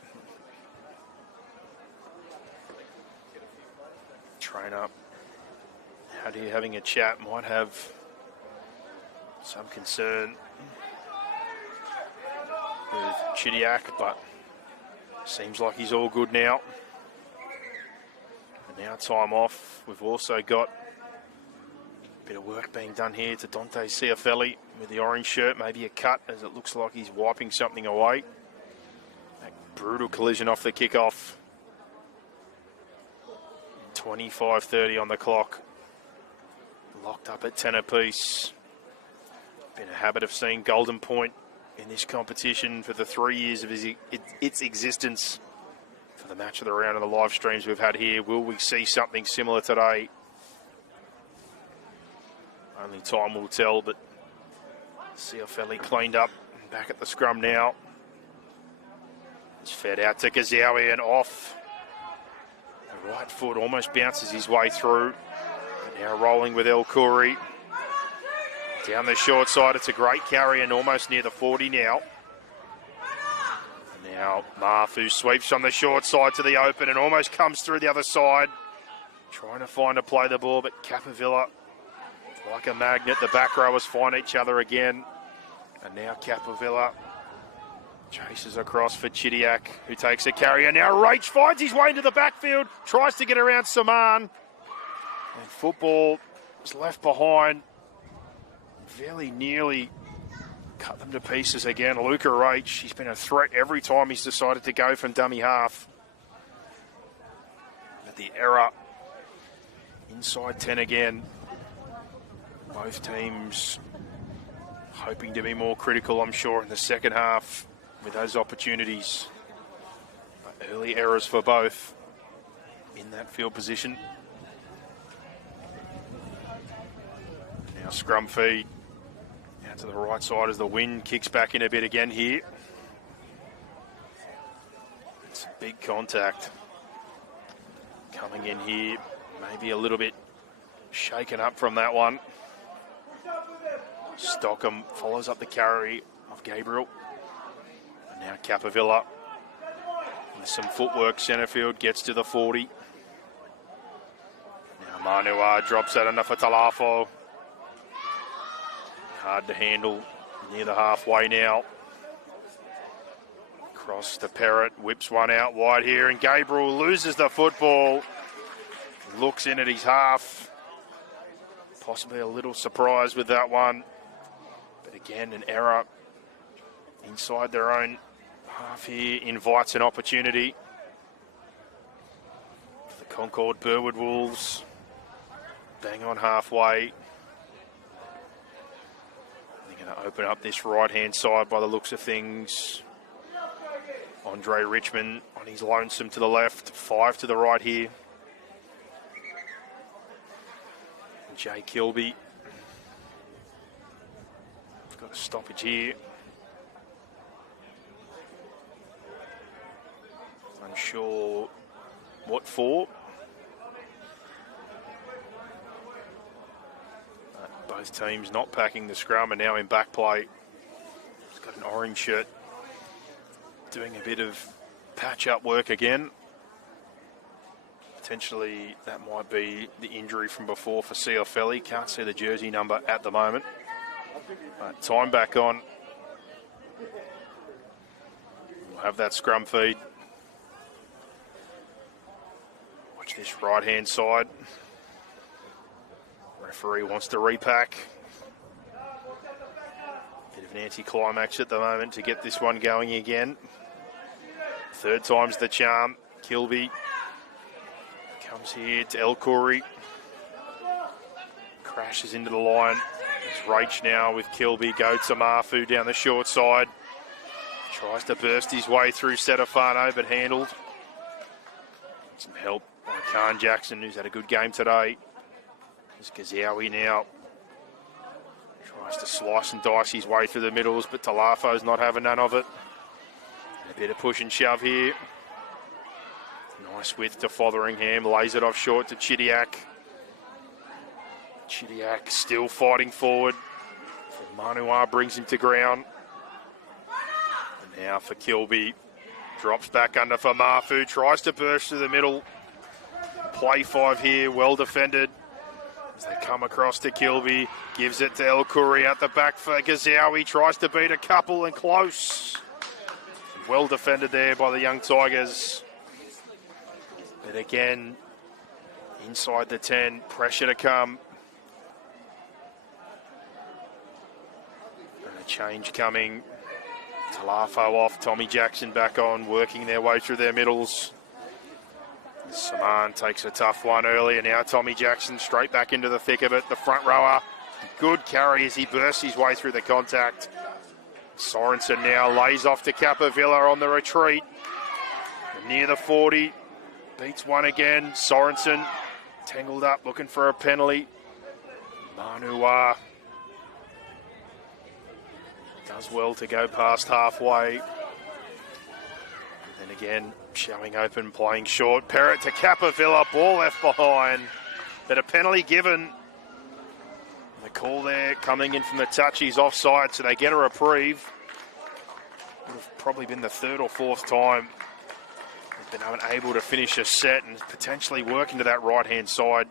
Trainer out here having a chat, might have some concern with Chidiac, but seems like he's all good now. And now time off. We've also got a bit of work being done here to Dante Ciafelli with the orange shirt, maybe a cut as it looks like he's wiping something away. That brutal collision off the kickoff. 25:30 on the clock. Locked up at 10 apiece. Been a habit of seeing Golden Point in this competition for the 3 years of its existence. For the match of the round and the live streams we've had here, will we see something similar today? Only time will tell, but Ciafelli cleaned up, back at the scrum now. It's fed out to Gazawi and off. The right foot almost bounces his way through. And now rolling with El Khoury. Down the short side, it's a great carry and almost near the 40 now. Now Mafu sweeps from the short side to the open and almost comes through the other side. Trying to find a play the ball, but Cabramatta, like a magnet, the back rowers find each other again. And now Cabramatta chases across for Chidiac, who takes a carry. And now Rach finds his way into the backfield, tries to get around Saman. And football is left behind. Very nearly cut them to pieces again. Luca Rach, he's been a threat every time he's decided to go from dummy half. But the error inside 10 again. Both teams hoping to be more critical, I'm sure, in the second half with those opportunities. But early errors for both in that field position. Now scrum feed out to the right side as the wind kicks back in a bit again here. It's a big contact coming in here. Maybe a little bit shaken up from that one. Stockham follows up the carry of Gabriel. And now Capavilla with some footwork centre field, gets to the 40. Now Manua drops that enough for Talafo. Hard to handle near the halfway now. Cross to Perrott, whips one out wide here, and Gabriel loses the football. Looks in at his half. Possibly a little surprised with that one. But again, an error inside their own half here invites an opportunity for the Concord Burwood Wolves. Bang on halfway. They're going to open up this right-hand side by the looks of things. Andre Richmond on his lonesome to the left, 5 to the right here. Jay Kilby. We've got a stoppage here. Unsure what for. Both teams not packing the scrum and now in back play. He's got an orange shirt. Doing a bit of patch-up work again. Potentially that might be the injury from before for Cioffelli. Can't see the jersey number at the moment. But time back on. We'll have that scrum feed. Watch this right-hand side. Referee wants to repack. Bit of an anti-climax at the moment to get this one going again. Third time's the charm. Kilby comes here to El Khoury. Crashes into the line. It's Rach now with Kilby. Go to Mafu down the short side. Tries to burst his way through Setafano, but handled. Some help by Khan Jackson, who's had a good game today. There's Gazowie now. Tries to slice and dice his way through the middles, but Talafo's not having none of it. A bit of push and shove here. Nice width to Fotheringham. Lays it off short to Chidiac. Chidiac still fighting forward. Manua brings him to ground. And now for Kilby. Drops back under for Mafu. Tries to burst through the middle. Play 5 here. Well defended. As they come across to Kilby. Gives it to El Khoury at the back for Gazowie. Tries to beat a couple and close. Well defended there by the young Tigers. But again, inside the 10, pressure to come. And a change coming. Talafo off, Tommy Jackson back on, working their way through their middles. Saman takes a tough one early, and now Tommy Jackson straight back into the thick of it. The front rower, good carry as he bursts his way through the contact. Sorensen now lays off to Capavilla on the retreat. Near the 40. Beats one again. Sorensen tangled up, looking for a penalty. Manua does well to go past halfway. Then again, showing open, playing short. Perrott to Capavilla, ball left behind. But a penalty given. The call there coming in from the touch, he's offside, so they get a reprieve. Would have probably been the third or fourth time they've been unable to finish a set and potentially work into that right-hand side.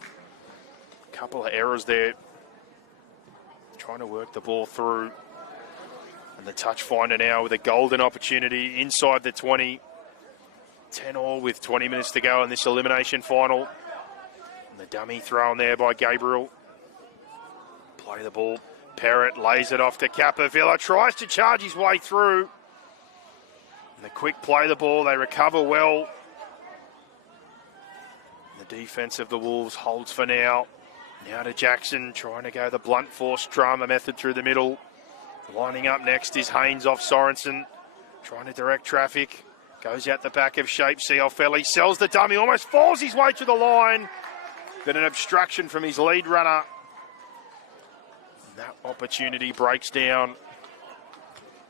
A couple of errors there. Trying to work the ball through. And the touch finder now with a golden opportunity inside the 20. 10-all with 20 minutes to go in this elimination final. And the dummy thrown there by Gabriel. Play the ball. Perrott lays it off to Capavilla. Tries to charge his way through. And the quick play the ball. They recover well. The defence of the Wolves holds for now. Now to Jackson, trying to go the blunt force drama method through the middle. Lining up next is Haynes off Sorensen. Trying to direct traffic. Goes out the back of shape. Cioffelli sells the dummy. Almost falls his way to the line. But an obstruction from his lead runner. That opportunity breaks down.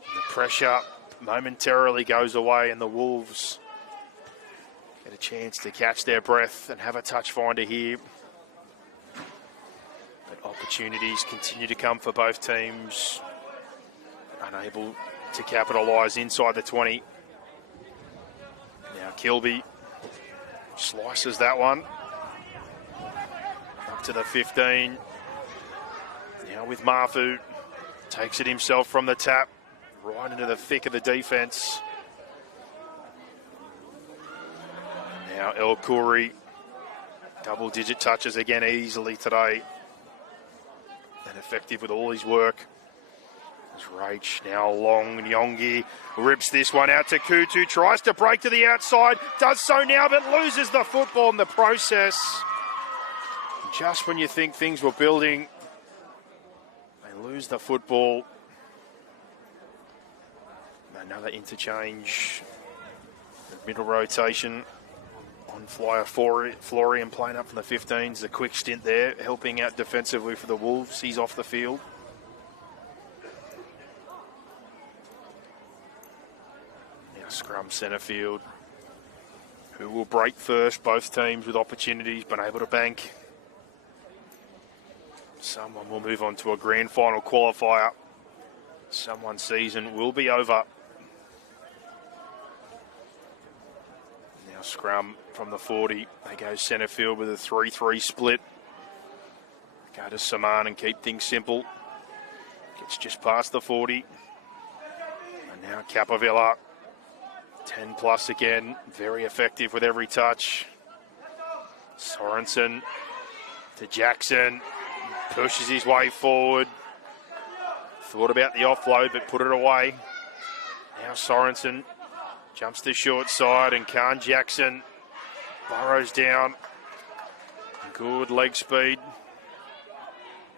The pressure momentarily goes away and the Wolves get a chance to catch their breath and have a touch finder here. But opportunities continue to come for both teams. Unable to capitalise inside the 20. Now Kilby slices that one. Up to the 15. Now with Mafu, takes it himself from the tap, right into the thick of the defence. Now El Khoury, double-digit touches again easily today. And effective with all his work. There's Rach now long. Nyongi rips this one out to Kutu, tries to break to the outside, does so now but loses the football in the process. Just when you think things were building, they lose the football. Another interchange. The middle rotation on flyer Florian playing up from the 15s. A quick stint there, helping out defensively for the Wolves. He's off the field. Now scrum centre field. Who will break first? Both teams with opportunities, but able to bank. Someone will move on to a grand final qualifier. Someone's season will be over. Now Scrum from the 40. They go centre field with a 3-3 split. Go to Saman and keep things simple. Gets just past the 40. And now Cabramatta, 10 plus again. Very effective with every touch. Sorensen to Jackson. Pushes his way forward. Thought about the offload, but put it away. Now Sorensen jumps to short side, and Khan Jackson burrows down. Good leg speed.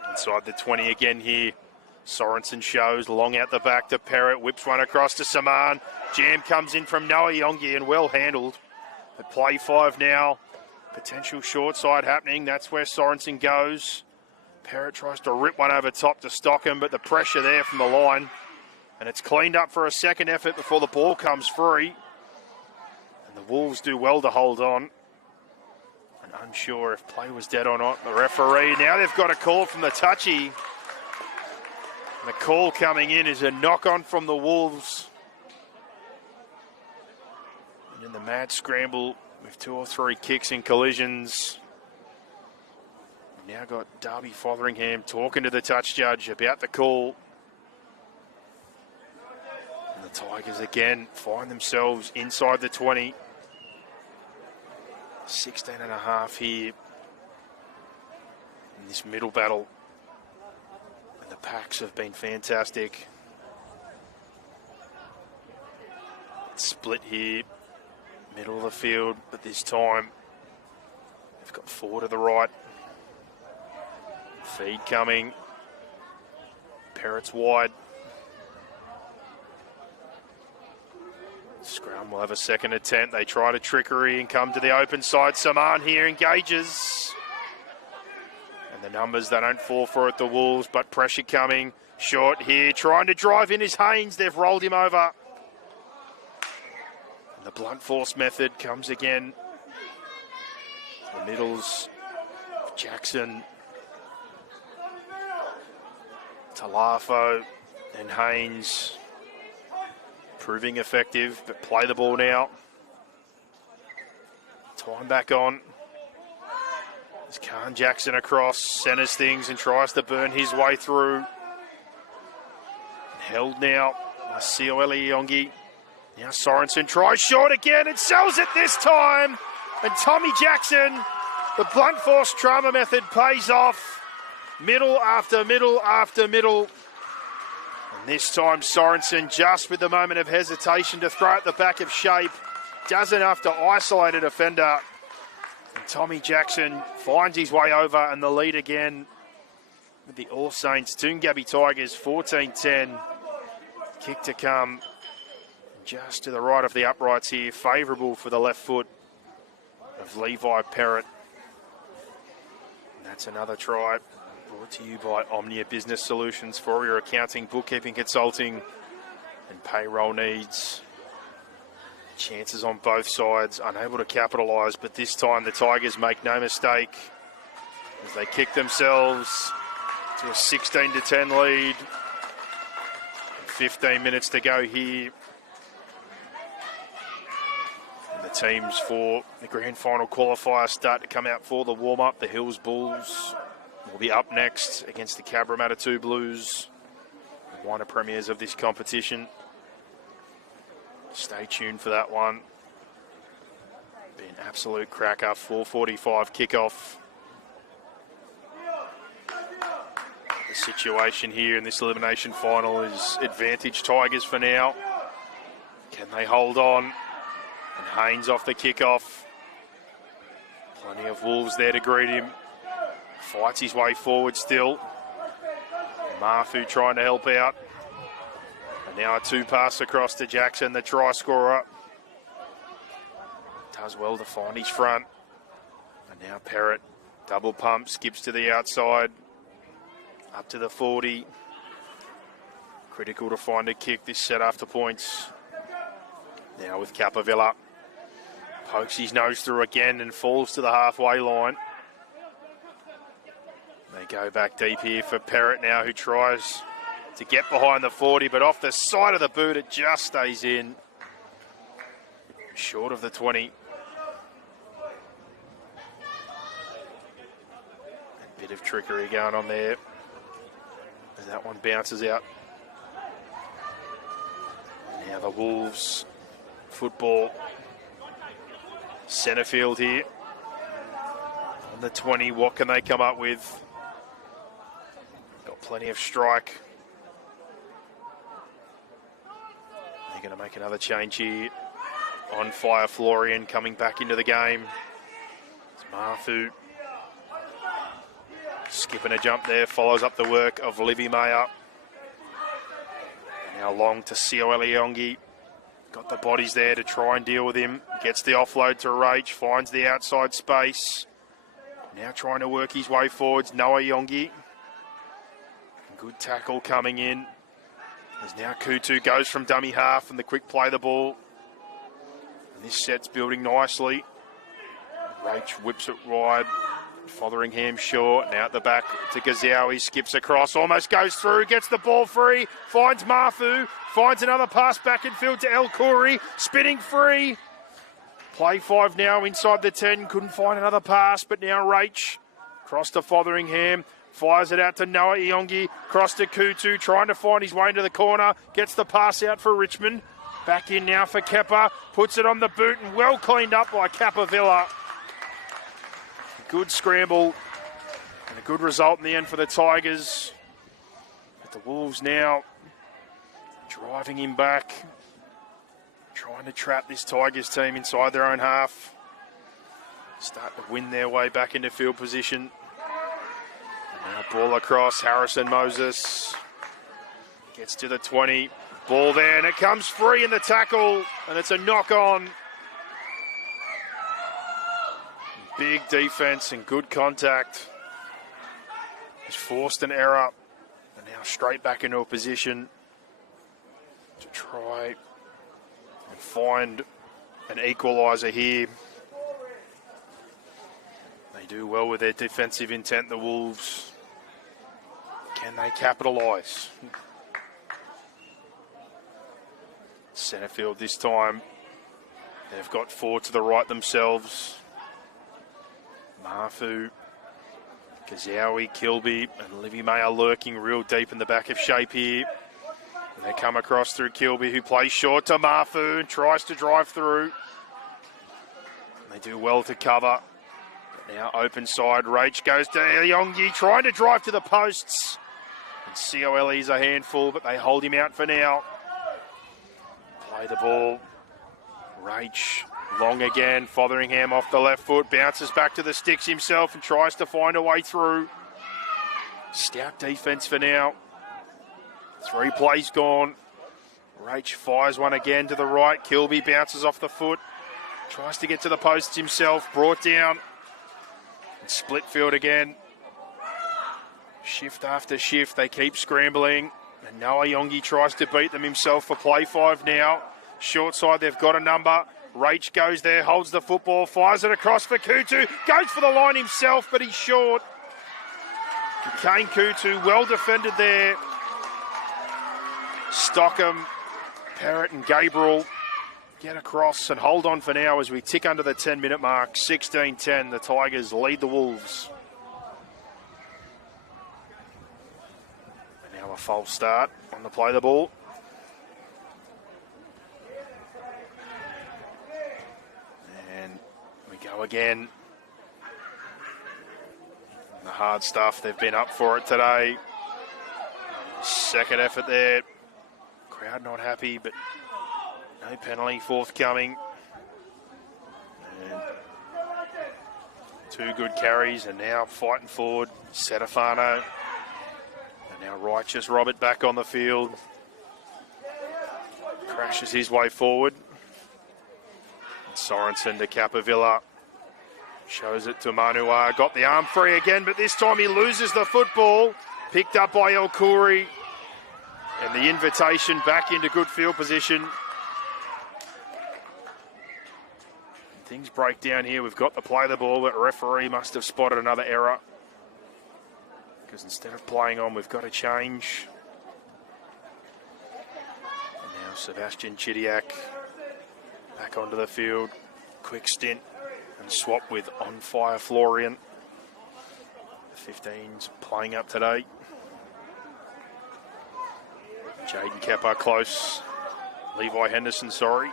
Inside the 20 again here. Sorensen shows long out the back to Perrott. Whips one across to Saman. Jam comes in from Noah Yongi and well handled. At play 5 now. Potential short side happening. That's where Sorensen goes. Perrott tries to rip one over top to stock him, but the pressure there from the line. And it's cleaned up for a second effort before the ball comes free. And the Wolves do well to hold on. And unsure if play was dead or not. The referee, now they've got a call from the touchy. And the call coming in is a knock-on from the Wolves. And in the mad scramble with 2 or 3 kicks and collisions. Now got Darby Fotheringham talking to the touch judge about the call. And the Tigers again find themselves inside the 20. 16 and a half here in this middle battle. And the packs have been fantastic. Split here, middle of the field, but this time they've got 4 to the right. Feed coming. Perrott's wide. Scrum will have a second attempt. They try to trickery and come to the open side. Saman here engages. And the numbers, they don't fall for it, the Wolves, but pressure coming. Short here, trying to drive in his Haynes. They've rolled him over. And the blunt force method comes again. The middles, Jackson, Talafo and Haynes proving effective, but play the ball now. Time back on. There's Khan Jackson across, centres things and tries to burn his way through. And held now by Siole Yongi. Now Sorensen tries short again and sells it this time. And Tommy Jackson, the blunt force trauma method pays off. Middle after middle after middle. And this time Sorensen, just with the moment of hesitation to throw at the back of shape, does enough to isolate a defender. And Tommy Jackson finds his way over and the lead again with the All Saints. Toongabbie Tigers 14-10. Kick to come just to the right of the uprights here. Favourable for the left foot of Levi Perrott. And that's another try. Brought to you by Omnia Business Solutions for all your accounting, bookkeeping, consulting and payroll needs. Chances on both sides, unable to capitalise, but this time the Tigers make no mistake as they kick themselves to a 16-10 lead. 15 minutes to go here. And the teams for the grand final qualifier start to come out for the warm-up. The Hills Bulls will be up next against the Cabramatta 2 Blues, the minor premiers of this competition. Stay tuned for that one. Be an absolute cracker. 4:45 kickoff. The situation here in this elimination final is advantage Tigers for now. Can they hold on? And Haynes off the kickoff. Plenty of Wolves there to greet him. Fights his way forward still. Mafu trying to help out. And now a 2-pass across to Jackson, the try scorer. Does well to find his front. And now Perrott, double pump, skips to the outside. Up to the 40. Critical to find a kick this set after points. Now with Cabramatta. Pokes his nose through again and falls to the halfway line. They go back deep here for Perrott now, who tries to get behind the 40, but off the side of the boot, it just stays in. Short of the 20. trickery going on there. As that one bounces out. Now the Wolves football. Centre field here. On the 20, what can they come up with? Got plenty of strike. They're going to make another change here. On fire, Florian coming back into the game. It's Mafu. Skipping a jump there, follows up the work of Livy Mayer. Now long to Siole Iongi. Got the bodies there to try and deal with him. Gets the offload to Rach, finds the outside space. Now trying to work his way forwards, Noah Iongi. Good tackle coming in. As now Kutu goes from dummy half and the quick play the ball. And this set's building nicely. Rach whips it wide. Fotheringham short, now at the back to Gazowie, skips across, almost goes through, gets the ball free, finds Mafu, finds another pass back in field to El Khoury, spinning free. Play 5 now inside the 10, couldn't find another pass, but now Rach, cross to Fotheringham, fires it out to Noah Iongi, cross to Kutu, trying to find his way into the corner, gets the pass out for Richmond. Back in now for Kepper, puts it on the boot and well cleaned up by Cabramatta. Good scramble and a good result in the end for the Tigers. But the Wolves now driving him back, trying to trap this Tigers team inside their own half. Start to win their way back into field position. And now ball across, Harrison Moses gets to the 20. Ball there and it comes free in the tackle and it's a knock on. Big defence and good contact. Has forced an error and now straight back into a position to try and find an equaliser here. They do well with their defensive intent, the Wolves. Can they capitalise? Centre field this time. They've got 4 to the right themselves. Mafu, Gazowie, Kilby and Livy Mayer lurking real deep in the back of shape here. And they come across through Kilby, who plays short to Mafu and tries to drive through. And they do well to cover. But now open side, Rach goes to Iongi, trying to drive to the posts. And COLE's a handful, but they hold him out for now. Play the ball. Rach long again, Fotheringham off the left foot, bounces back to the sticks himself and tries to find a way through. Stout defence for now. 3 plays gone. Rach fires one again to the right. Kilby bounces off the foot. Tries to get to the posts himself, brought down. And split field again. Shift after shift, they keep scrambling. And Noah Iongi tries to beat them himself for play 5 now. Short side, they've got a number. Rach goes there, holds the football, fires it across for Kutu, goes for the line himself, but he's short. Kane Kutu, well defended there. Stockham, Parrott and Gabriel get across and hold on for now as we tick under the 10-minute mark. 16-10, the Tigers lead the Wolves. And now a false start on the play the ball. Go again. The hard stuff, they've been up for it today. Second effort there. Crowd not happy, but no penalty forthcoming. And 2 good carries, and now fighting forward. Setafano. And now Righteous Robert back on the field. Crashes his way forward. Sorensen to Capavilla. Shows it to Manua. Got the arm free again, but this time he loses the football. Picked up by El Khoury. And the invitation back into good field position. Things break down here. We've got to play the ball, but referee must have spotted another error. Because instead of playing on, we've got to change. And now Sebastian Chidiac back onto the field. Quick stint and swap with On Fire Florian. 15's playing up today. Jaden Kepper close. Levi Henderson, sorry,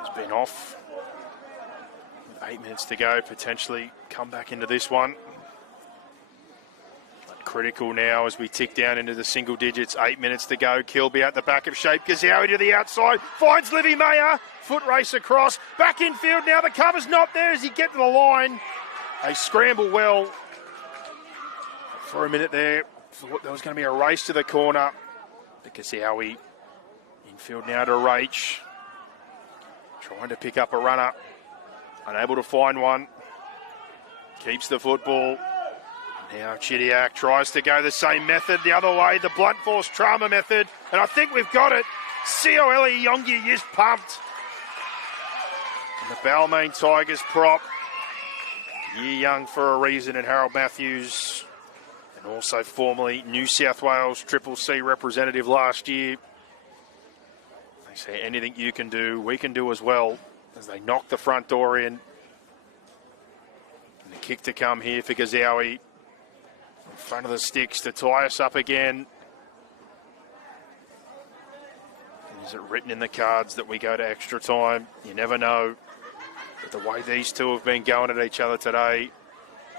has been off. With 8 minutes to go, potentially come back into this one. But critical now as we tick down into the single digits. 8 minutes to go. Kilby at the back of shape. Gazowie to the outside. Finds Livy Mayer. Foot race across. Back in field now. The cover's not there as he gets to the line. They scramble well. For a minute there, thought there was going to be a race to the corner. But Gazowie infield now to Rach. Trying to pick up a runner. Unable to find one. Keeps the football. Now Chidiac tries to go the same method the other way, the blunt force trauma method. And I think we've got it. Cole Yongi is pumped. And the Balmain Tigers prop. Year young for a reason, and Harold Matthews. And also formerly New South Wales Triple C representative last year. They say anything you can do, we can do as well. As they knock the front door in. And the kick to come here for Gazowie. In front of the sticks to tie us up again. And is it written in the cards that we go to extra time? You never know. But the way these two have been going at each other today,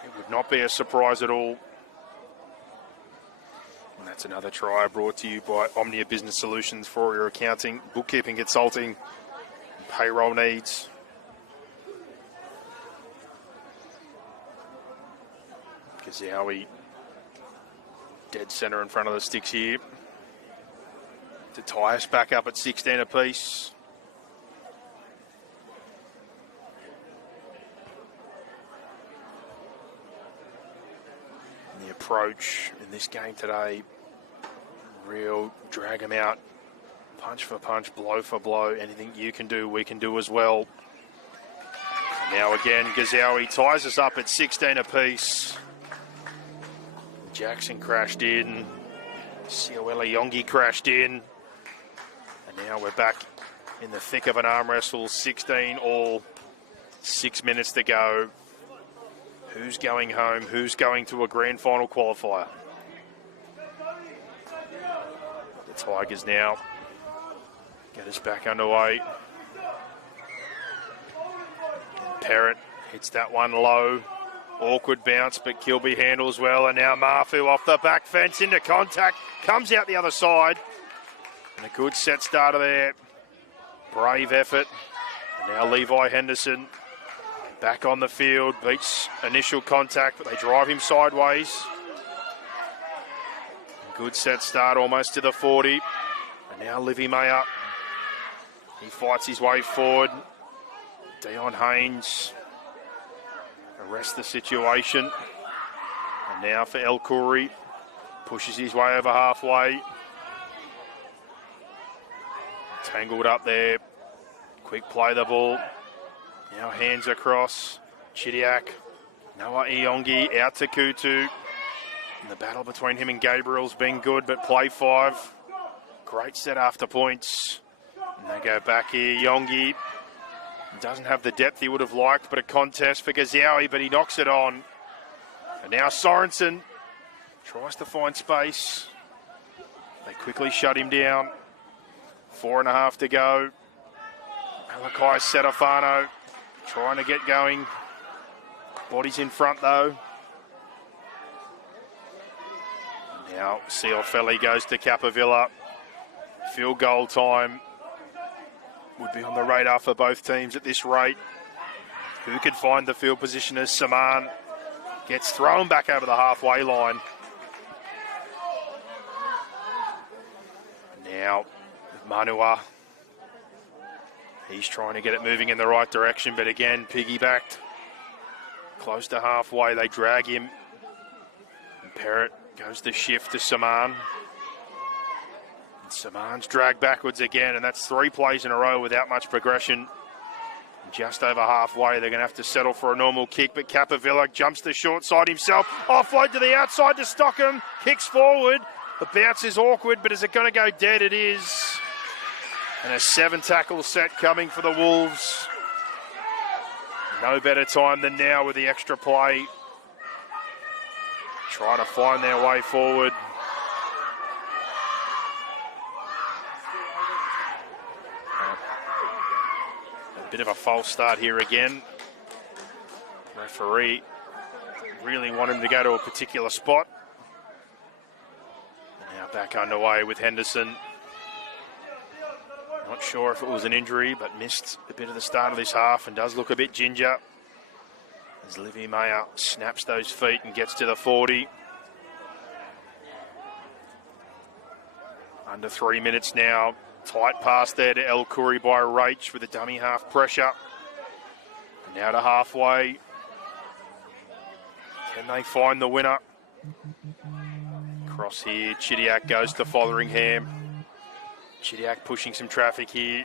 it would not be a surprise at all. And that's another try brought to you by Omnia Business Solutions for all your accounting, bookkeeping, consulting, payroll needs. Gazowie dead centre in front of the sticks here to tie us back up at 16 apiece. And the approach in this game today, real drag them out. Punch for punch, blow for blow. Anything you can do, we can do as well. And now again, Gazowie ties us up at 16 apiece. Jackson crashed in. Cole Yongi crashed in. And now we're back in the thick of an arm wrestle. 16 all. 6 minutes to go. Who's going home? Who's going to a grand final qualifier? The Tigers now get us back underway. And Parrott hits that one low. Awkward bounce, but Kilby handles well. And now Mafu off the back fence into contact. Comes out the other side. And a good set starter there. Brave effort. And now Levi Henderson back on the field. Beats initial contact, but they drive him sideways. Good set start almost to the 40. And now Livy Mayer. He fights his way forward. Dion Haynes arrests the situation. And now for El Khoury. Pushes his way over halfway. Tangled up there. Quick play the ball. Now hands across. Chidiac. Noah Iongi out to Kutu. And the battle between him and Gabriel's been good, but play 5. Great set after points. And they go back here. Yongi doesn't have the depth he would have liked, but a contest for Gazowie, but he knocks it on. And now Sorensen tries to find space. They quickly shut him down. 4.5 to go. Malachi Setafano trying to get going. Body's in front though. Now Ciofeli goes to Capavilla. Field goal time would be on the radar for both teams at this rate. Who could find the field position as Saman gets thrown back over the halfway line. Now Manua. He's trying to get it moving in the right direction, but again, piggybacked. Close to halfway, they drag him. And Parrott goes to shift to Saman. And Saman's dragged backwards again, and that's 3 plays in a row without much progression. Just over halfway, they're going to have to settle for a normal kick, but Capavilla jumps the short side himself. Offload to the outside to Stockham. Kicks forward. The bounce is awkward, but is it going to go dead? It is. And a 7-tackle set coming for the Wolves. No better time than now with the extra play. try to find their way forward. A bit of a false start here again. Referee really want him to go to a particular spot. Now back underway with Henderson. Not sure if it was an injury, but missed a bit of the start of this half and does look a bit ginger. As Livy Mayer snaps those feet and gets to the 40. Under 3 minutes now. Tight pass there to El Khoury by Rach with a dummy half pressure. Now to halfway. Can they find the winner? Cross here. Chidiac goes to Fotheringham. Chidiac pushing some traffic here.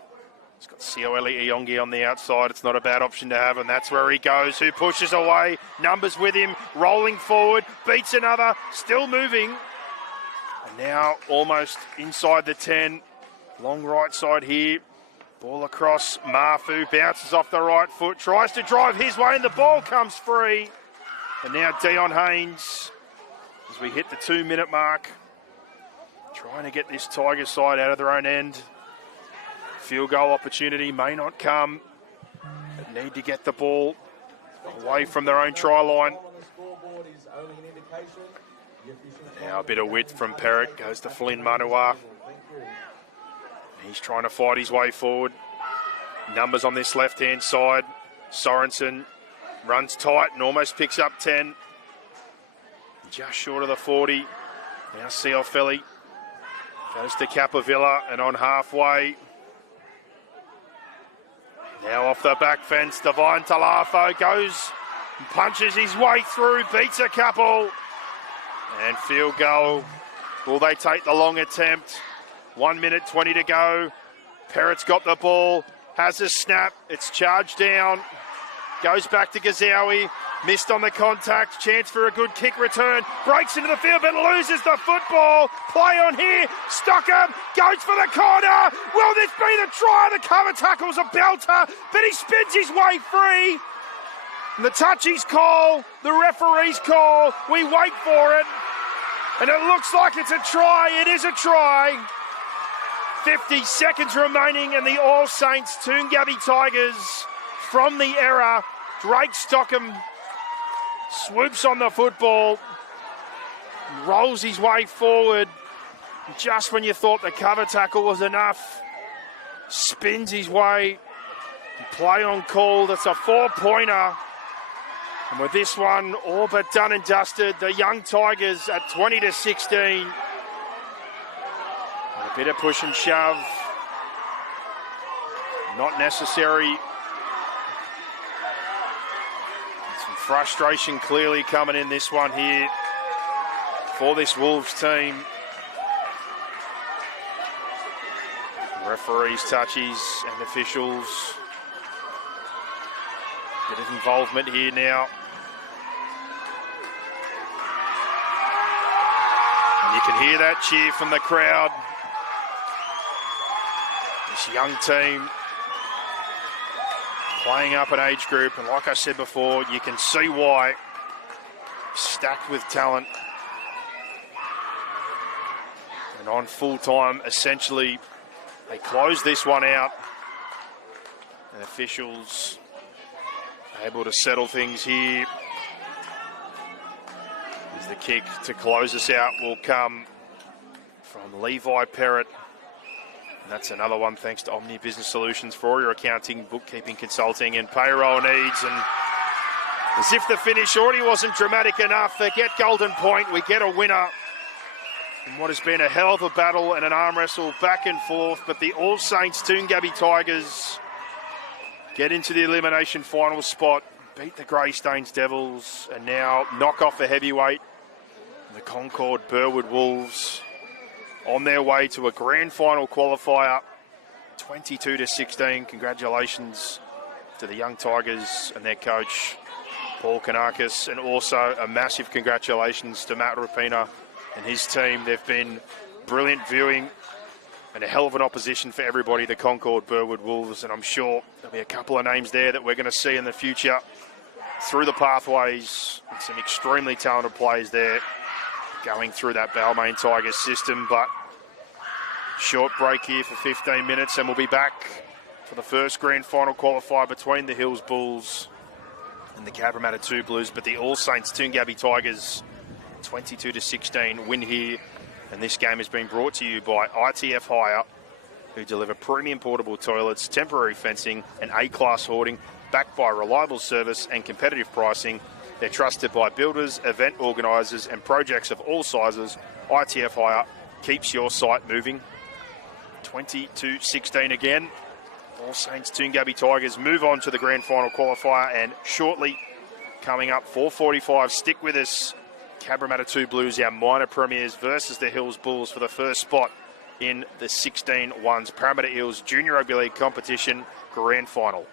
He's got Ciole Iongi on the outside. It's not a bad option to have, and that's where he goes. Who pushes away? Numbers with him. Rolling forward. Beats another. Still moving. And now almost inside the 10. Long right side here. Ball across. Mafu bounces off the right foot. Tries to drive his way, and the ball comes free. And now Dion Haynes, as we hit the 2 minute mark, trying to get this Tigers side out of their own end. Field goal opportunity may not come, but need to get the ball away from their own try line. Now a bit of width from Perrott, goes to Flynn Manua. He's trying to fight his way forward. Numbers on this left-hand side. Sorensen runs tight and almost picks up 10. Just short of the 40. Now Cioffelli goes to Capavilla and on halfway. Now off the back fence, Divine Talafo goes and punches his way through, beats a couple. And field goal. Will they take the long attempt? 1 minute 20 to go. Perrott's got the ball, has a snap, it's charged down. Goes back to Gazawi, missed on the contact, chance for a good kick return, breaks into the field but loses the football. Play on here, Stockham goes for the corner. Will this be the try? The cover tackle's a belter, but he spins his way free. And the touchy's call, the referee's call, we wait for it. And it looks like it's a try, it is a try. 50 seconds remaining and the All Saints Toongabbie Tigers from the error. Drake Stockham swoops on the football, rolls his way forward. Just when you thought the cover tackle was enough, spins his way. Play on call, that's a 4-pointer. And with this one all but done and dusted, the young Tigers at 20-16. A bit of push and shove. Not necessary. Some frustration clearly coming in this one here for this Wolves team. Referees, touchies and officials. Bit of involvement here now. And you can hear that cheer from the crowd. This young team playing up an age group, and like I said before, you can see why. Stacked with talent. And on full time, essentially, they close this one out. And officials able to settle things here. As the kick to close us out will come from Levi Perrott. And that's another one thanks to Omni Business Solutions for all your accounting, bookkeeping, consulting and payroll needs. And as if the finish already wasn't dramatic enough, they get Golden Point. We get a winner in what has been a hell of a battle and an arm wrestle back and forth. But the All Saints Toongabbie Tigers get into the elimination final spot, beat the Greystanes Devils, and now knock off the heavyweight, the Concord Burwood Wolves, on their way to a grand final qualifier, 22-16. Congratulations to the young Tigers and their coach, Paul Kanakis, and also a massive congratulations to Matt Rapina and his team. They've been brilliant viewing and a hell of an opposition for everybody, the Concord Burwood Wolves, and I'm sure there'll be a couple of names there that we're going to see in the future through the pathways. And some extremely talented players there going through that Balmain Tigers system. But short break here for 15 minutes, and we'll be back for the first grand final qualifier between the Hills Bulls and the Cabramatta 2 Blues. But the All Saints Toongabbie Tigers 22-16 win here. And this game has been brought to you by ITF Hire, who deliver premium portable toilets, temporary fencing and A-class hoarding, backed by reliable service and competitive pricing. They're trusted by builders, event organisers and projects of all sizes. ITF Hire keeps your site moving. 22-16 again. All Saints Toongabbie Tigers move on to the grand final qualifier, and shortly coming up 4:45. Stick with us. Cabramatta 2 Blues, our minor premiers, versus the Hills Bulls for the first spot in the 16-1s Parramatta Eels Junior Rugby League competition grand final.